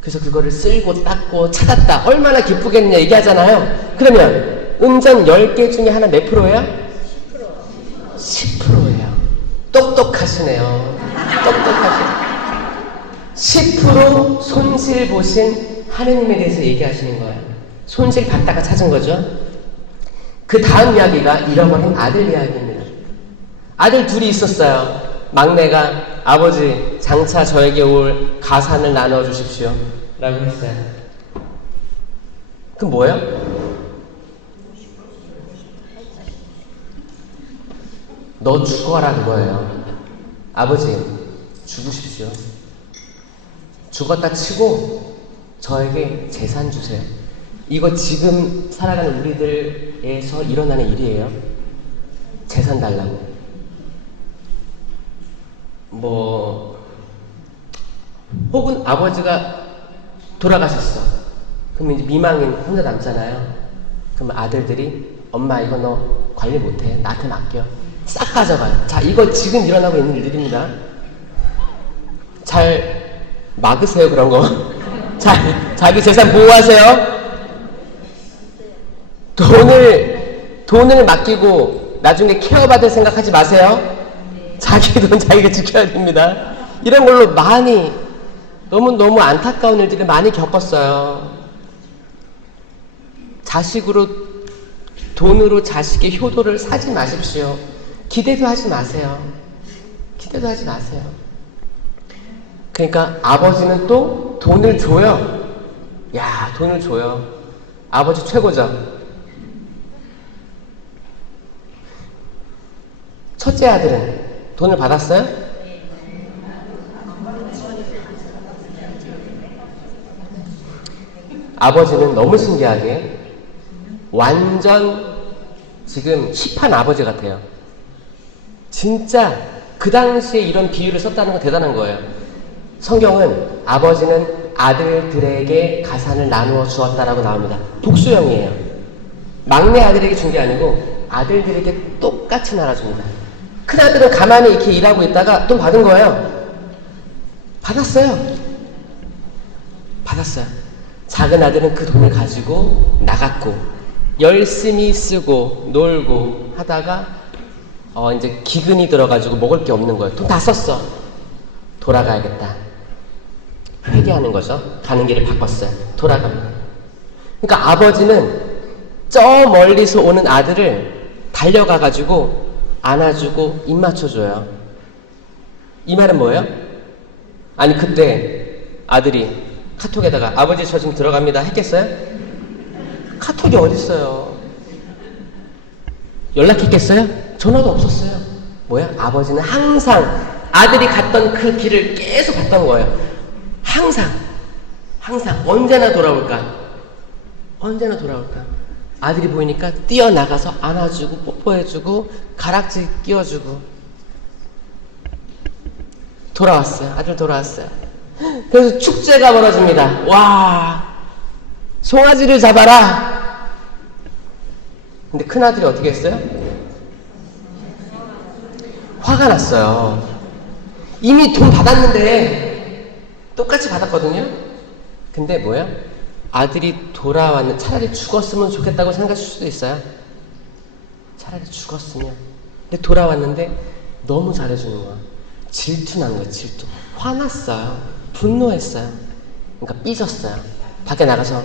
그래서 그거를 쓸고 닦고 찾았다. 얼마나 기쁘겠냐 얘기하잖아요. 그러면 은전 10개 중에 하나 몇 프로예요? 10%예요. 똑똑하시네요. 똑똑하시네요. 10% 손실 보신 하느님에 대해서 얘기하시는 거예요. 손실 받다가 찾은 거죠. 그 다음 이야기가 잃어버린 아들 이야기입니다. 아들 둘이 있었어요. 막내가 아버지 장차 저에게 올 가산을 나눠 주십시오 라고 했어요. 그럼 뭐예요? 너 죽어라 그거예요. 아버지 죽으십시오. 죽었다 치고 저에게 재산 주세요. 이거 지금 살아가는 우리들에서 일어나는 일이에요. 재산 달라고. 혹은 아버지가 돌아가셨어. 그럼 이제 미망인 혼자 남잖아요. 그럼 아들들이 엄마 이거 너 관리 못해. 나한테 맡겨. 싹 가져가요. 자, 이거 지금 일어나고 있는 일들입니다. 잘 막으세요, 그런 거. 자기 재산 보호하세요. 돈을 맡기고 나중에 케어받을 생각하지 마세요. 자기 돈 자기가 지켜야 됩니다. 이런 걸로 많이 너무 안타까운 일들을 많이 겪었어요. 돈으로 자식의 효도를 사지 마십시오. 기대도 하지 마세요. 기대도 하지 마세요. 그러니까 아버지는 또 돈을 줘요. 야, 돈을 줘요. 아버지 최고죠. 첫째 아들은 돈을 받았어요? 아버지는 너무 신기하게 완전 지금 힙한 아버지 같아요. 진짜 그 당시에 이런 비유를 썼다는 건 대단한 거예요. 성경은 아버지는 아들들에게 가산을 나누어 주었다라고 나옵니다. 복수형이에요. 막내 아들에게 준 게 아니고 아들들에게 똑같이 나눠줍니다. 큰아들은 가만히 이렇게 일하고 있다가 돈 받은 거예요. 받았어요. 작은 아들은 그 돈을 가지고 나갔고 열심히 쓰고 놀고 하다가 이제 기근이 들어가지고 먹을 게 없는 거예요. 돈 다 썼어. 돌아가야겠다. 회개하는 거죠. 가는 길을 바꿨어요. 돌아갑니다. 그러니까 아버지는 저 멀리서 오는 아들을 달려가가지고 안아주고 입 맞춰줘요. 이 말은 뭐예요? 아니 그때 아들이 카톡에다가 아버지 저 지금 들어갑니다 했겠어요? 카톡이 어딨어요? 연락했겠어요? 전화도 없었어요. 뭐야? 아버지는 항상 아들이 갔던 그 길을 계속 갔던 거예요. 항상 언제나 돌아올까? 아들이 보이니까 뛰어나가서 안아주고 뽀뽀해주고 가락지 끼워주고 돌아왔어요. 아들 돌아왔어요. 그래서 축제가 벌어집니다. 와, 송아지를 잡아라. 근데 큰아들이 어떻게 했어요? 화가 났어요. 이미 돈 받았는데 똑같이 받았거든요. 근데 뭐야? 아들이 돌아왔는데 차라리 죽었으면 좋겠다고 생각하실 수도 있어요. 차라리 죽었으면. 근데 돌아왔는데 너무 잘해주는 거야. 질투난 거야. 질투. 화났어요. 분노했어요. 그러니까 삐졌어요. 밖에 나가서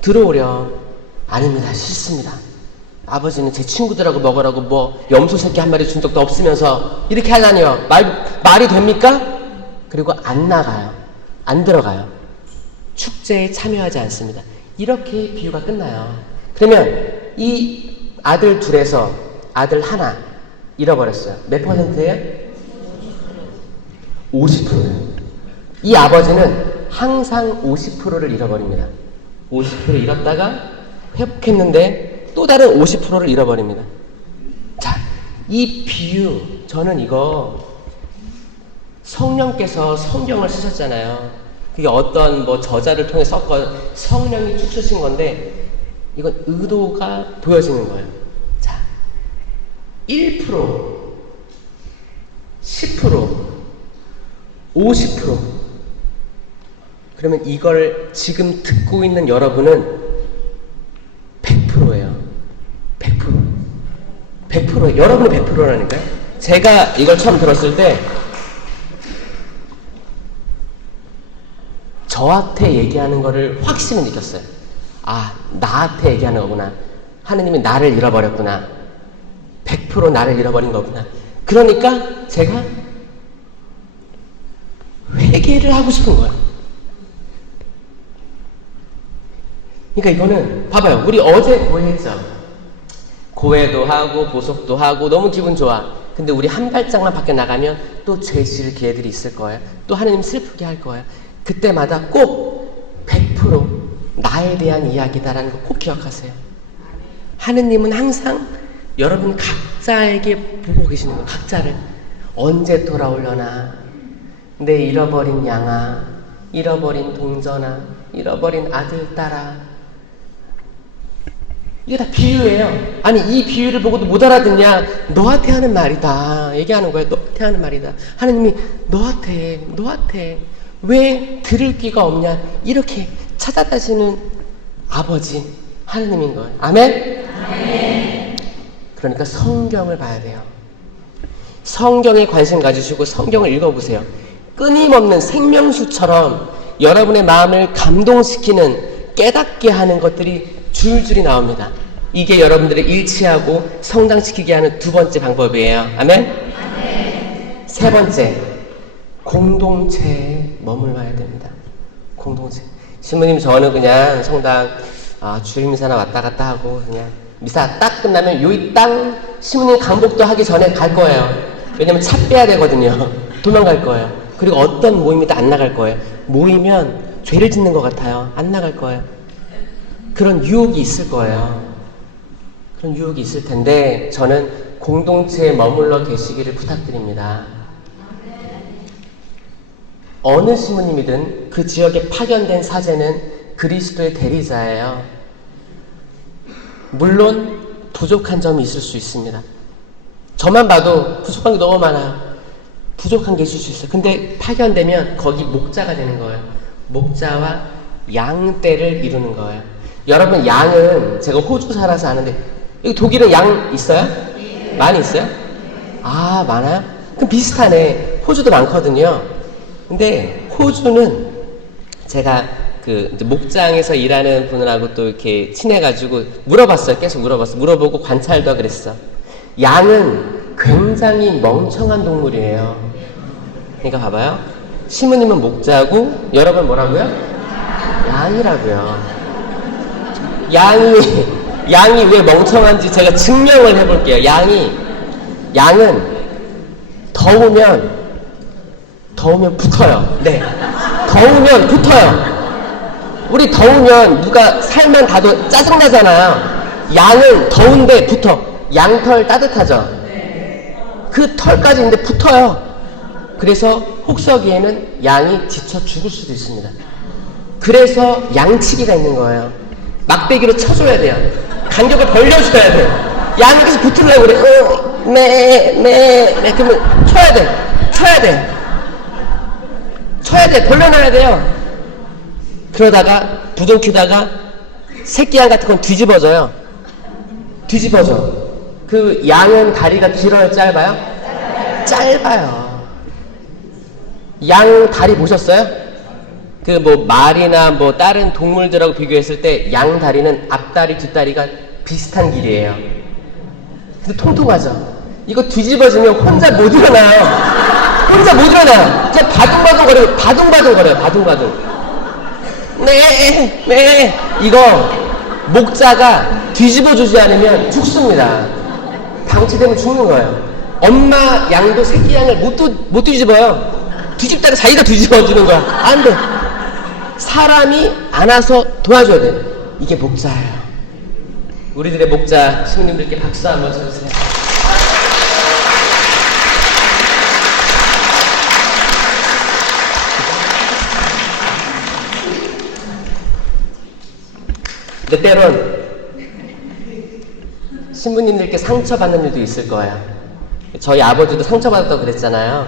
들어오렴. 아닙니다. 싫습니다. 아버지는 제 친구들하고 먹으라고 뭐 염소 새끼 한 마리 준 적도 없으면서 이렇게 하다니요. 말이 됩니까? 그리고 안 나가요. 안 들어가요. 축제에 참여하지 않습니다. 이렇게 비유가 끝나요. 그러면 이 아들 둘에서 아들 하나 잃어버렸어요. 몇 퍼센트예요? 50%예요. 이 아버지는 항상 50%를 잃어버립니다. 50% 잃었다가 회복했는데 또 다른 50%를 잃어버립니다. 자, 이 비유, 저는 이거 성령께서 성경을 쓰셨잖아요. 그게 어떤 뭐 저자를 통해 섞어 성령이 쭉 쓰신 건데 이건 의도가 보여지는 거예요. 자, 1%, 10%, 50%. 그러면 이걸 지금 듣고 있는 여러분은 100%예요. 100%. 100%. 여러분이 100%라니까요. 제가 이걸 처음 들었을 때 저한테 얘기하는 거를 확실히 느꼈어요. 아, 나한테 얘기하는 거구나. 하느님이 나를 잃어버렸구나. 100% 나를 잃어버린 거구나. 그러니까 제가 회개를 하고 싶은 거예요. 그러니까 이거는 봐봐요. 우리 어제 고해했죠. 고해도 하고 보석도 하고 너무 기분 좋아. 근데 우리 한 발짝만 밖에 나가면 또 죄 지을 기회들이 있을 거예요. 또 하느님 슬프게 할 거예요. 그때마다 꼭 100% 나에 대한 이야기다라는 거 꼭 기억하세요. 하느님은 항상 여러분 각자에게 보고 계시는 거예요. 각자를. 언제 돌아오려나. 내 잃어버린 양아, 잃어버린 동전아, 잃어버린 아들, 딸아. 이게 다 비유예요. 아니, 이 비유를 보고도 못 알아듣냐? 너한테 하는 말이다. 얘기하는 거예요. 너한테 하는 말이다. 하느님이 너한테 왜 들을 귀가 없냐? 이렇게 찾아다시는 아버지 하느님인 거예요. 아멘? 아멘. 그러니까 성경을 봐야 돼요. 성경에 관심 가지시고 성경을 읽어보세요. 끊임없는 생명수처럼 여러분의 마음을 감동시키는, 깨닫게 하는 것들이 줄줄이 나옵니다. 이게 여러분들을 일치하고 성장시키게 하는 두 번째 방법이에요. 아멘? 아멘. 세 번째, 공동체에 머물러야 됩니다. 공동체. 신부님, 저는 그냥 성당 주일 미사나 왔다 갔다 하고 그냥 미사 딱 끝나면 요이 땅 신부님 강복도 하기 전에 갈 거예요. 왜냐면 차 빼야 되거든요. 도망갈 거예요. 그리고 어떤 모임이도 안 나갈 거예요. 모이면 죄를 짓는 것 같아요. 안 나갈 거예요. 그런 유혹이 있을 거예요. 그런 유혹이 있을 텐데 저는 공동체에 머물러 계시기를 부탁드립니다. 어느 신부님이든 그 지역에 파견된 사제는 그리스도의 대리자예요. 물론 부족한 점이 있을 수 있습니다. 저만 봐도 부족한 게 너무 많아요. 부족한 게 있을 수 있어요. 근데 파견되면 거기 목자가 되는 거예요. 목자와 양떼를 이루는 거예요. 여러분, 양은 제가 호주 살아서 아는데 여기 독일은 양 있어요? 네. 많이 있어요? 아, 많아요? 그럼 비슷하네. 호주도 많거든요. 근데 호주는 제가 그 목장에서 일하는 분하고 또 이렇게 친해가지고 물어봤어요. 계속 물어보고 관찰도 그랬어. 양은 굉장히 멍청한 동물이에요. 그러니까 봐봐요. 시무님은 목자고 여러분 뭐라고요? 양이라고요. 양이 왜 멍청한지 제가 증명을 해볼게요. 양은 더우면 붙어요. 네. 더우면 붙어요. 우리 더우면 누가 살만 닿아도 짜증나잖아요. 양은 더운데 붙어. 양털 따뜻하죠? 그 털까지 있는데 붙어요. 그래서 혹서기에는 양이 지쳐 죽을 수도 있습니다. 그래서 양치기가 있는 거예요. 막대기로 쳐줘야 돼요. 간격을 벌려줘야 돼요. 양이 계속 붙으려고 그래. 그러면 쳐야 돼. 벌려놔야 돼요. 그러다가 부둥키다가 새끼양 같은 건 뒤집어져. 그 양은 다리가 길어요, 짧아요? 짧아요. 양 다리 보셨어요? 그 뭐 말이나 뭐 다른 동물들하고 비교했을 때 양 다리는 앞다리 뒷다리가 비슷한 길이에요. 근데 통통하죠. 이거 뒤집어지면 혼자 못 일어나요. 혼자 못 일어나요. 그냥 바둥바둥거려요. 바둥바둥거려요. 바둥바둥. 네. 이거 목자가 뒤집어주지 않으면 죽습니다. 방치되면 죽는 거예요. 엄마 양도 새끼 양을 못 뒤집어요. 뒤집다가 자기가 뒤집어주는 거야. 안 돼. 사람이 안아서 도와줘야 돼. 이게 목자예요. 우리들의 목자 신부님들께 박수 한번 쳐주세요. 근데 때론 신부님들께 상처받는 일도 있을 거예요. 저희 아버지도 상처받았다고 그랬잖아요.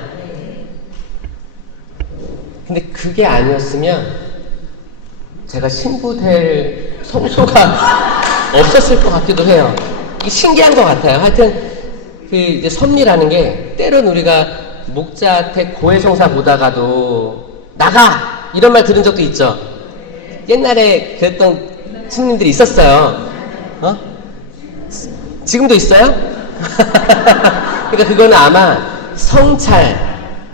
근데 그게 아니었으면 제가 신부 될 성소가 없었을 것 같기도 해요. 이게 신기한 것 같아요. 하여튼 그 이제 섭리라는 게 때론 우리가 목자한테 고해성사 보다가도 나가! 이런 말 들은 적도 있죠. 옛날에 그랬던 신부님들이 있었어요. 지금도 있어요? 그러니까 그거는 아마 성찰,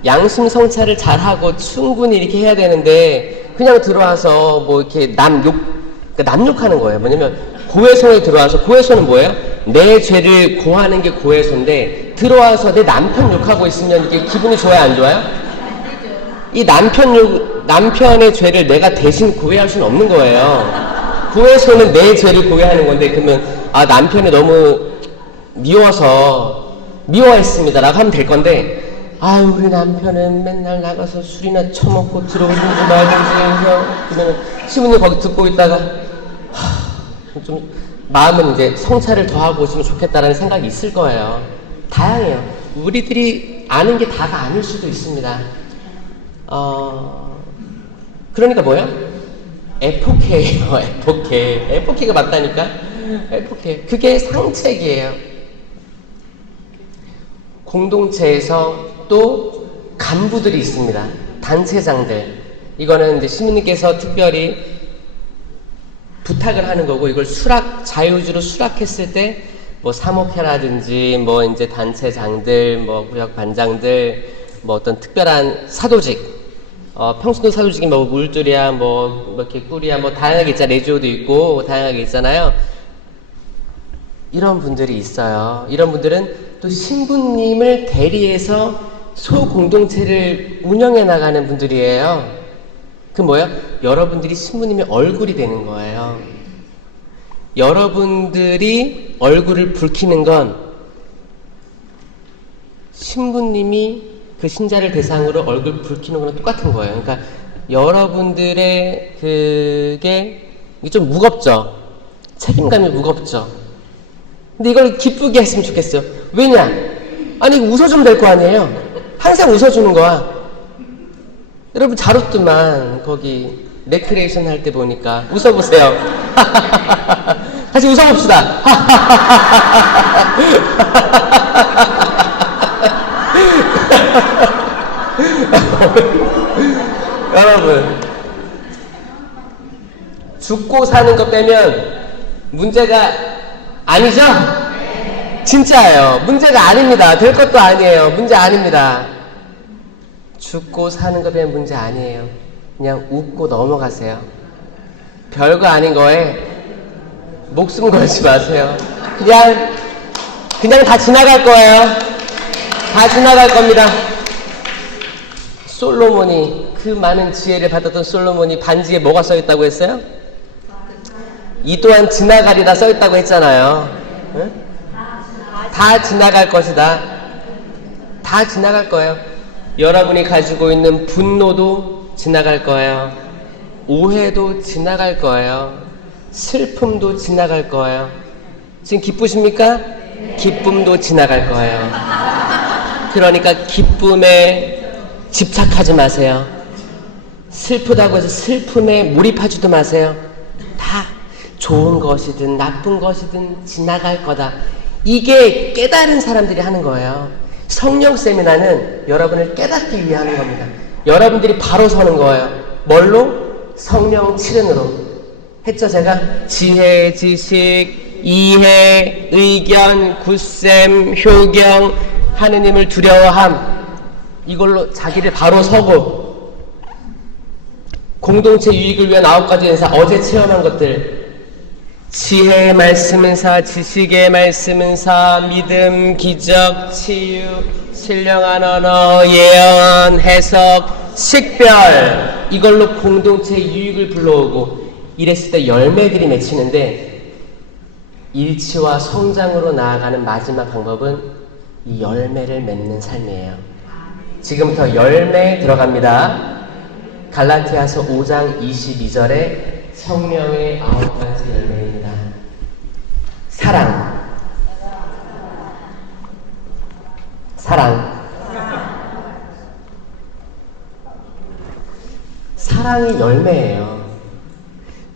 양심 성찰을 잘하고 충분히 이렇게 해야 되는데 그냥 들어와서 뭐 이렇게 그러니까 남욕하는 거예요. 뭐냐면 고해성에 들어와서, 고해성은 뭐예요? 내 죄를 고하는 게 고해성인데 들어와서 내 남편 욕하고 있으면 이게 기분이 좋아요, 안 좋아요? 이 남편의 죄를 내가 대신 고해할 수는 없는 거예요. 고해성은 내 죄를 고해하는 건데, 그러면 남편이 너무 미워했습니다 라고 하면 될 건데, 우리 남편은 맨날 나가서 술이나 처먹고 들어오든지 말든지 해서, 그러면 신부님 거기 듣고 있다가 좀 마음은 이제 성찰을 더 하고 있으면 좋겠다라는 생각이 있을 거예요. 다양해요. 우리들이 아는 게 다가 아닐 수도 있습니다. 그러니까 뭐예요? 에포케예요. 에포케가 맞다니까. 에포케. 그게 상책이에요. 공동체에서 또 간부들이 있습니다. 단체장들. 이거는 이제 시민님께서 특별히 부탁을 하는 거고, 이걸 자유주로 수락했을 때 뭐 사목회라든지 뭐 이제 단체장들, 뭐 구역 반장들, 뭐 어떤 특별한 사도직, 평소도 사도직이 뭐 물줄이야, 뭐 이렇게 꿀이야, 뭐 다양하게 있잖아요. 레지오도 있고 다양하게 있잖아요. 이런 분들이 있어요. 이런 분들은 또 신부님을 대리해서 소공동체를 운영해 나가는 분들이에요. 그 뭐예요? 여러분들이 신부님의 얼굴이 되는 거예요. 여러분들이 얼굴을 붉히는 건 신부님이 그 신자를 대상으로 얼굴 붉히는 거랑 똑같은 거예요. 그러니까 여러분들의 그게 좀 무겁죠. 책임감이 무겁죠. 근데 이걸 기쁘게 했으면 좋겠어요. 왜냐? 아니 웃어주면 될 거 아니에요. 항상 웃어주는 거야. 여러분 잘 웃더만 거기 레크레이션 할 때 보니까 웃어보세요. 같이 웃어봅시다. 여러분 죽고 사는 거 빼면 문제가 아니죠? 진짜예요. 문제가 아닙니다. 될 것도 아니에요. 문제 아닙니다. 죽고 사는 거 빼면 문제 아니에요. 그냥 웃고 넘어가세요. 별거 아닌 거에 목숨 걸지 마세요. 그냥 다 지나갈 거예요. 다 지나갈 겁니다. 솔로몬이, 그 많은 지혜를 받았던 솔로몬이 반지에 뭐가 써있다고 했어요? 이 또한 지나가리라 써있다고 했잖아요. 응? 다 지나갈 것이다. 다 지나갈 거예요. 여러분이 가지고 있는 분노도 지나갈 거예요. 오해도 지나갈 거예요. 슬픔도 지나갈 거예요. 지금 기쁘십니까? 기쁨도 지나갈 거예요. 그러니까 기쁨에 집착하지 마세요. 슬프다고 해서 슬픔에 몰입하지도 마세요. 다 좋은 것이든 나쁜 것이든 지나갈 거다. 이게 깨달은 사람들이 하는 거예요. 성령 세미나는 여러분을 깨닫기 위해 하는 겁니다. 여러분들이 바로 서는 거예요. 뭘로? 성령 칠은으로 했죠. 제가 지혜, 지식, 이해, 의견, 굳셈, 효경, 하느님을 두려워함, 이걸로 자기를 바로 서고 공동체 유익을 위한 9가지 은사, 어제 체험한 것들, 지혜의 말씀 은사, 지식의 말씀 은사, 믿음, 기적, 치유, 신령한 언어, 예언, 해석, 식별, 이걸로 공동체 유익을 불러오고 이랬을 때 열매들이 맺히는데, 일치와 성장으로 나아가는 마지막 방법은 이 열매를 맺는 삶이에요. 지금부터 열매 들어갑니다. 갈라티아서 5장 22절에 성령의 9가지 열매입니다. 사랑, 사랑이 열매예요.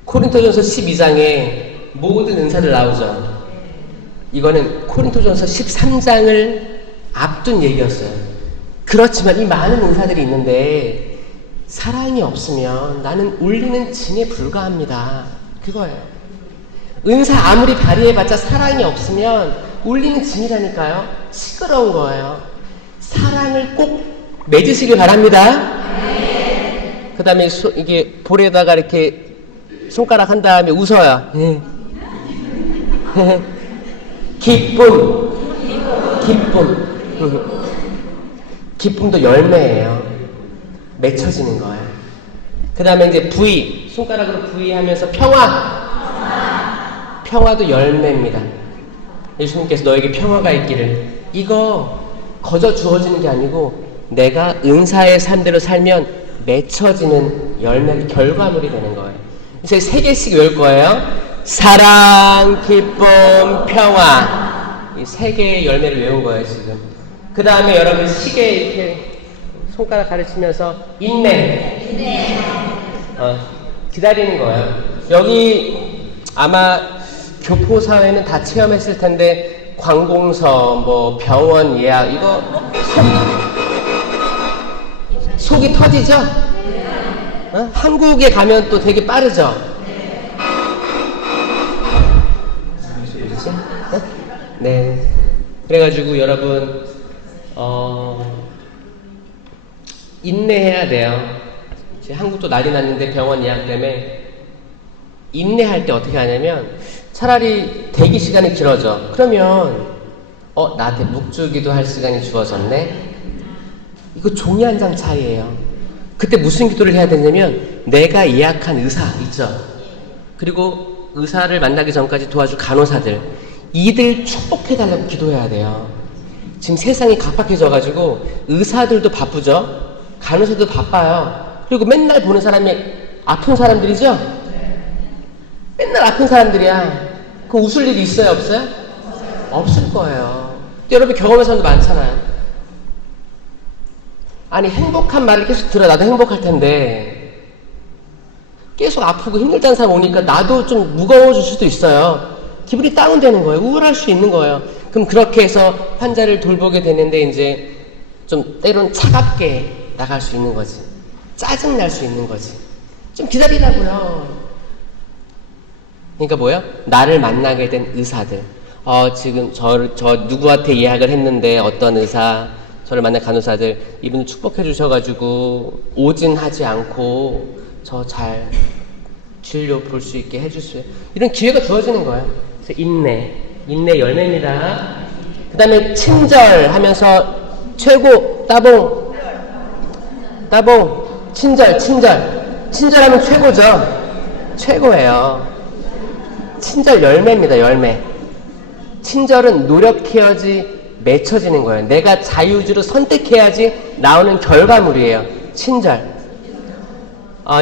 코린토전서 12장에 모든 은사들 나오죠. 이거는 코린토전서 13장을 앞둔 얘기였어요. 그렇지만 이 많은 은사들이 있는데 사랑이 없으면 나는 울리는 징에 불과합니다. 그거예요. 은사 아무리 발휘해봤자 사랑이 없으면 울리는 징이라니까요. 시끄러운 거예요. 사랑을 꼭 맺으시길 바랍니다. 그 다음에 이게 볼에다가 이렇게 손가락 한 다음에 웃어요. 기쁨도 열매예요. 맺혀지는 거예요. 그 다음에 이제 V, 손가락으로 V 하면서 평화도 열매입니다. 예수님께서 너에게 평화가 있기를, 이거 거저 주어지는 게 아니고 내가 은사의 삶대로 살면 맺혀지는 열매, 결과물이 되는 거예요. 이제 3개씩 외울 거예요. 사랑, 기쁨, 평화, 이 3개의 열매를 외운 거예요 지금. 그 다음에 여러분 시계 이렇게 손가락 가르치면서 인내. 기다리는 거예요. 여기 아마 교포사회는 다 체험했을 텐데, 관공서, 뭐 병원 예약, 이거 속이 터지죠? 한국에 가면 또 되게 빠르죠? 네. 그래가지고 여러분 인내해야 돼요. 한국도 난리 났는데 병원 예약 때문에 인내할 때 어떻게 하냐면, 차라리 대기 시간이 길어져. 그러면 나한테 묵주기도 할 시간이 주어졌네. 이거 종이 한 장 차이예요. 그때 무슨 기도를 해야 되냐면, 내가 예약한 의사 있죠. 그리고 의사를 만나기 전까지 도와줄 간호사들, 이들 축복해달라고 기도해야 돼요. 지금 세상이 각박해져가지고 의사들도 바쁘죠. 간호사도 바빠요. 그리고 맨날 보는 사람이 아픈 사람들이죠. 맨날 아픈 사람들이야. 그 웃을 일이 있어요, 없어요? 없을 거예요. 여러분 경험한 사람도 많잖아요. 아니, 행복한 말을 계속 들어. 나도 행복할 텐데 계속 아프고 힘들다는 사람 오니까 나도 좀 무거워질 수도 있어요. 기분이 다운되는 거예요. 우울할 수 있는 거예요. 그럼 그렇게 해서 환자를 돌보게 되는데, 이제 좀 때론 차갑게 나갈 수 있는 거지. 짜증날 수 있는 거지. 좀 기다리라고요. 그러니까 뭐예요? 나를 만나게 된 의사들. 지금 저 누구한테 예약을 했는데 어떤 의사, 저를 만난 간호사들, 이분을 축복해 주셔가지고 오진하지 않고 저 잘 진료 볼 수 있게 해주세요. 이런 기회가 주어지는 거예요. 그래서 인내 열매입니다. 그 다음에 친절하면서 최고, 따봉, 친절하면 최고죠. 최고예요. 친절 열매입니다. 열매. 친절은 노력해야지 맺혀지는 거예요. 내가 자유주로 선택해야지 나오는 결과물이에요. 친절.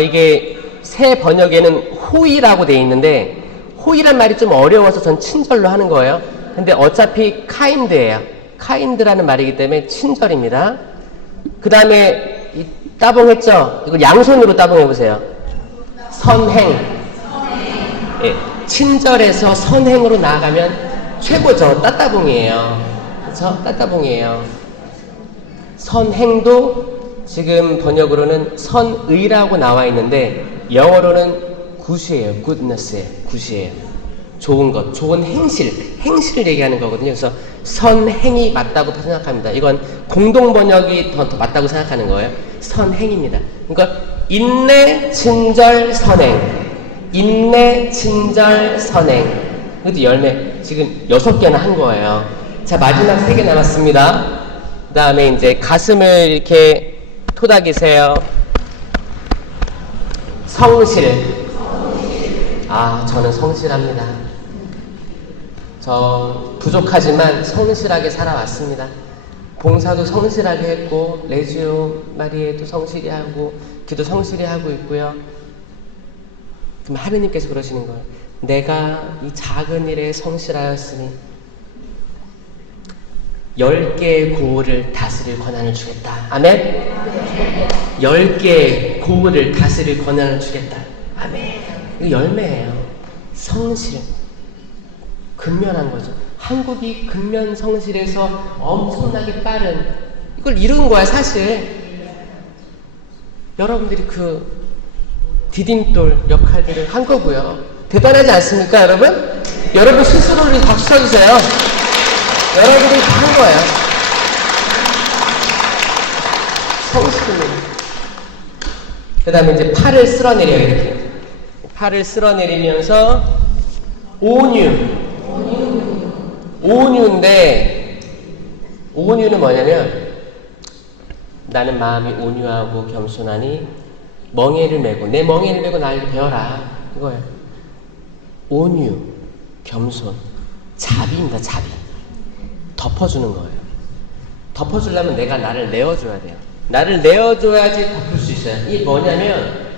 이게 새 번역에는 호의라고 돼 있는데, 호의란 말이 좀 어려워서 전 친절로 하는 거예요. 근데 어차피 kind예요. kind라는 말이기 때문에 친절입니다. 그 다음에 따봉했죠? 이걸 양손으로 따봉해보세요. 선행. 예, 친절에서 선행으로 나아가면 최고죠. 따따봉이에요. 그렇죠? 따따봉이에요. 선행도 지금 번역으로는 선의라고 나와 있는데 영어로는 굿이에요. goodness예요. 굿이에요. 좋은 것, 좋은 행실을 얘기하는 거거든요. 그래서 선행이 맞다고 생각합니다. 이건 공동 번역이 더 맞다고 생각하는 거예요. 선행입니다. 그러니까 인내, 친절, 선행. 인내, 친절, 선행. 그것도 열매 지금 6개나 한 거예요. 자, 마지막 3개 남았습니다. 그 다음에 이제 가슴을 이렇게 토닥이세요. 성실. 아, 저는 성실합니다. 저 부족하지만 성실하게 살아왔습니다. 봉사도 성실하게 했고 레지오 마리에도 성실히 하고 기도 성실히 하고 있고요. 그럼 하느님께서 그러시는 거예요. 내가 이 작은 일에 성실하였으니 10개의 고을을 다스릴 권한을 주겠다. 아멘? 10개의 고을을 다스릴 권한을 주겠다. 아멘. 이거 열매예요. 성실. 근면한 거죠. 한국이 근면 성실에서 엄청나게 빠른 이걸 이룬 거야 사실. 여러분들이 그 디딤돌 역할들을 한 거고요. 대단하지 않습니까 여러분? 여러분 스스로를 박수 쳐주세요. 여러분들이 다 한 거예요. 성실입니다. 그 다음에 이제 팔을 쓸어내려요. 이렇게 팔을 쓸어내리면서 온유인데 온유는 뭐냐면 나는 마음이 온유하고 겸손하니 멍에를 메고 내 멍에를 메고 나를 배워라 이거예요. 온유, 겸손, 자비입니다. 자비. 덮어주는 거예요. 덮어주려면 내가 나를 내어줘야 돼요. 나를 내어줘야지 덮을 수 있어요. 이게 뭐냐면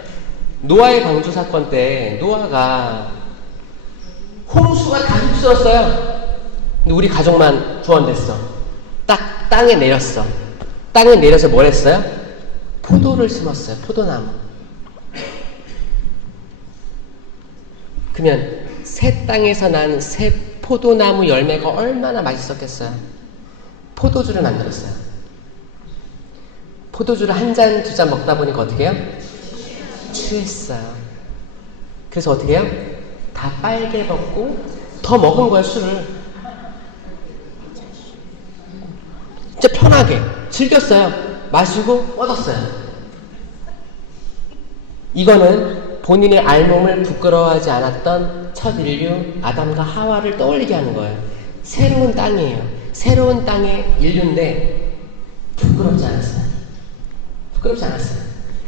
노아의 방주 사건 때 노아가 홍수가 다 휩쓸었어요. 근데 우리 가족만 구원됐어. 딱 땅에 내렸어. 땅에 내려서 뭘 했어요? 포도를 심었어요. 포도나무. 그러면 새 땅에서 난 새 포도나무 열매가 얼마나 맛있었겠어요. 포도주를 만들었어요. 포도주를 한 잔, 2잔 먹다 보니까 어떻게 해요? 취했어요. 그래서 어떻게 해요? 다 빨개 먹고 더 먹은 거예요. 술을 진짜 편하게 즐겼어요. 마시고 뻗었어요. 이거는 본인의 알몸을 부끄러워하지 않았던 첫 인류 아담과 하와를 떠올리게 하는 거예요. 새로운 땅이에요. 새로운 땅의 인류인데 부끄럽지 않았어요. 부끄럽지 않았어요.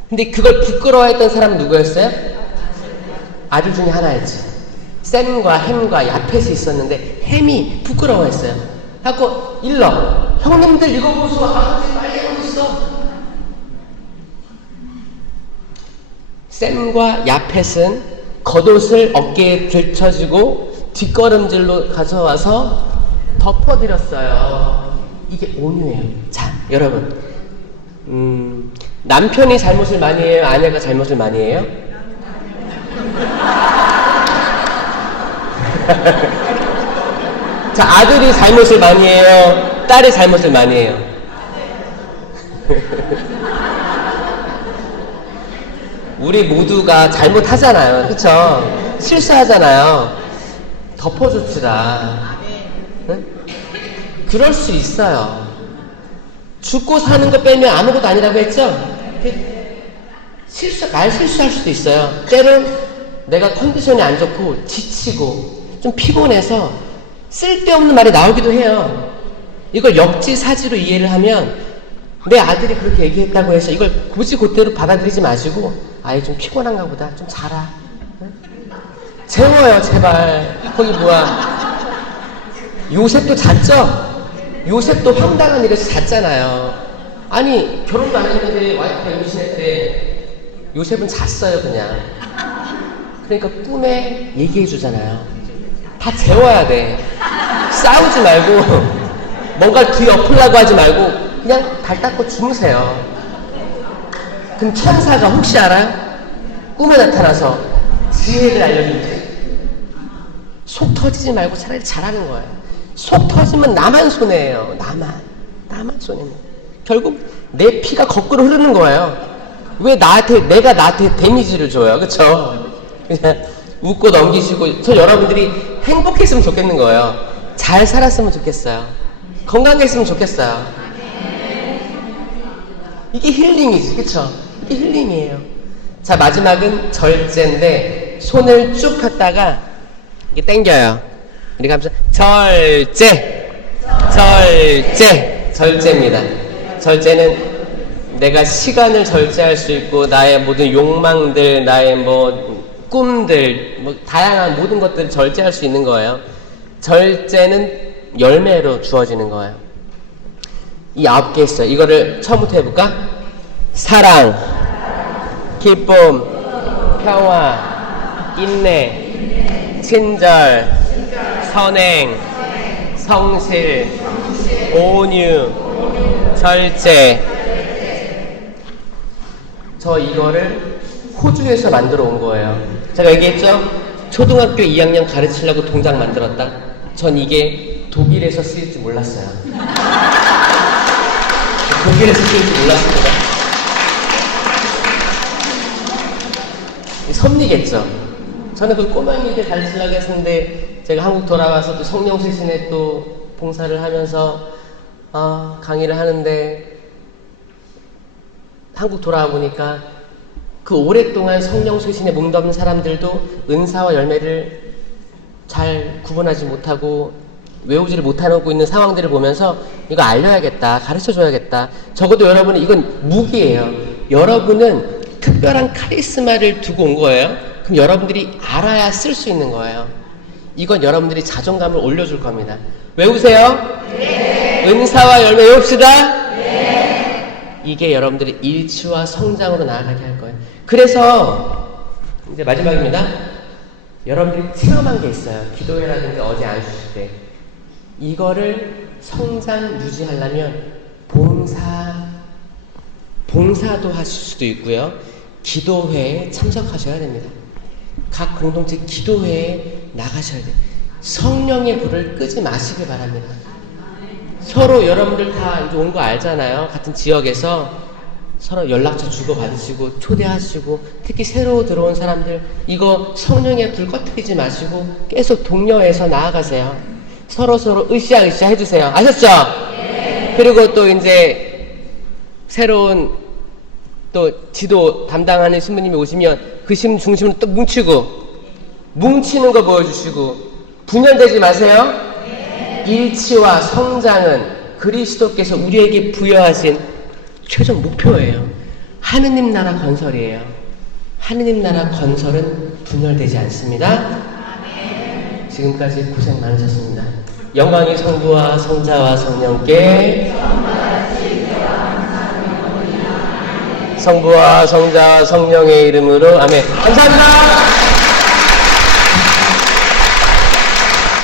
근데 그걸 부끄러워했던 사람은 누구였어요? 아들 중에 하나였지. 셈과 햄과 야펫이 있었는데 햄이 부끄러워했어요. 하고 일러 형님들 이거 보소. 아버지 빨리 하고 있어. 셈과 야펫은 겉옷을 어깨에 들쳐주고 뒷걸음질로 가져와서 덮어드렸어요. 이게 온유예요. 자, 여러분, 남편이 잘못을 많이 해요? 아내가 잘못을 많이 해요? 자, 아들이 잘못을 많이 해요? 딸이 잘못을 많이 해요? 우리 모두가 잘못하잖아요. 그쵸? 실수하잖아요. 덮어줍시다. 응? 그럴 수 있어요. 죽고 사는 거 빼면 아무것도 아니라고 했죠? 말 실수할 수도 있어요. 때론 내가 컨디션이 안 좋고 지치고 좀 피곤해서 쓸데없는 말이 나오기도 해요. 이걸 역지사지로 이해를 하면 내 아들이 그렇게 얘기했다고 해서 이걸 굳이 그대로 받아들이지 마시고 아예 좀 피곤한가 보다. 좀 자라. 응? 재워요 제발. 거기 뭐야. 요셉도 잤죠? 요셉도 황당한 일에서 잤잖아요. 아니 결혼도 안 했는데 와이프가 임신했대. 요셉은 잤어요 그냥. 그러니까 꿈에 얘기해 주잖아요. 다 재워야 돼. 싸우지 말고 뭔가를 뒤엎으려고 하지 말고 그냥 발 닦고 주무세요. 그럼 천사가 혹시 알아요? 꿈에 나타나서 지혜를 알려준대. 속 터지지 말고 차라리 잘하는 거예요. 속 터지면 나만 손해예요. 나만 손해는. 결국 내 피가 거꾸로 흐르는 거예요. 왜 내가 나한테 데미지를 줘요? 그쵸? 그냥 웃고 넘기시고, 저 여러분들이 행복했으면 좋겠는 거예요. 잘 살았으면 좋겠어요. 건강했으면 좋겠어요. 이게 힐링이지, 그쵸? 이게 힐링이에요. 자, 마지막은 절제인데, 손을 쭉 폈다가, 이게 당겨요. 우리가 하면서, 절제입니다. 절제는 내가 시간을 절제할 수 있고, 나의 모든 욕망들, 나의 꿈들, 다양한 모든 것들을 절제할 수 있는 거예요. 절제는 열매로 주어지는 거예요. 이 9개 있어요. 이거를 처음부터 해볼까? 사랑, 기쁨, 평화, 인내, 친절, 선행, 성실, 온유, 절제. 저 이거를 호주에서 만들어 온 거예요. 제가 얘기했죠? 초등학교 2학년 가르치려고 동작 만들었다. 전 이게 독일에서 쓰일 줄 몰랐어요. 독일에서 쓰일 줄 몰랐습니다. 섭리겠죠. 저는 그 꼬맹이들 가르치려고 했는데 제가 한국 돌아와서 또 성령쇄신에 또 봉사를 하면서 강의를 하는데 한국 돌아와 보니까 그 오랫동안 성령쇄신에 몸담은 사람들도 은사와 열매를 잘 구분하지 못하고 외우지를 못하고 있는 상황들을 보면서 이거 알려야겠다, 가르쳐줘야겠다. 적어도 여러분은 이건 무기예요. 여러분은 특별한 카리스마를 두고 온 거예요. 그럼 여러분들이 알아야 쓸 수 있는 거예요. 이건 여러분들이 자존감을 올려줄 겁니다. 외우세요. 네. 은사와 열매 외웁시다. 네. 이게 여러분들의 일치와 성장으로 나아가게 할 거예요. 그래서 이제 마지막입니다. 여러분들이 체험한 게 있어요. 기도회라든지 어제 안 주실 때 이거를 성장 유지하려면 봉사도 하실 수도 있고요. 기도회에 참석하셔야 됩니다. 각 공동체 기도회에 나가셔야 돼요. 성령의 불을 끄지 마시길 바랍니다. 서로 여러분들 다 이제 온 거 알잖아요. 같은 지역에서 서로 연락처 주고받으시고 초대하시고 특히 새로 들어온 사람들 이거 성령의 불 꺼뜨리지 마시고 계속 독려해서 나아가세요. 서로 으쌰으쌰 해주세요. 아셨죠? 네. 그리고 또 이제 새로운 또 지도 담당하는 신부님이 오시면 그 중심으로 또 뭉치는 거 보여주시고 분열되지 마세요. 네. 일치와 성장은 그리스도께서 우리에게 부여하신 최종 목표예요. 하느님 나라 건설이에요. 하느님 나라 건설은 분열되지 않습니다. 네. 지금까지 고생 많으셨습니다. 영광이 성부와 성자와 성령께 성부와 성자와 성령의 이름으로 아멘. 감사합니다.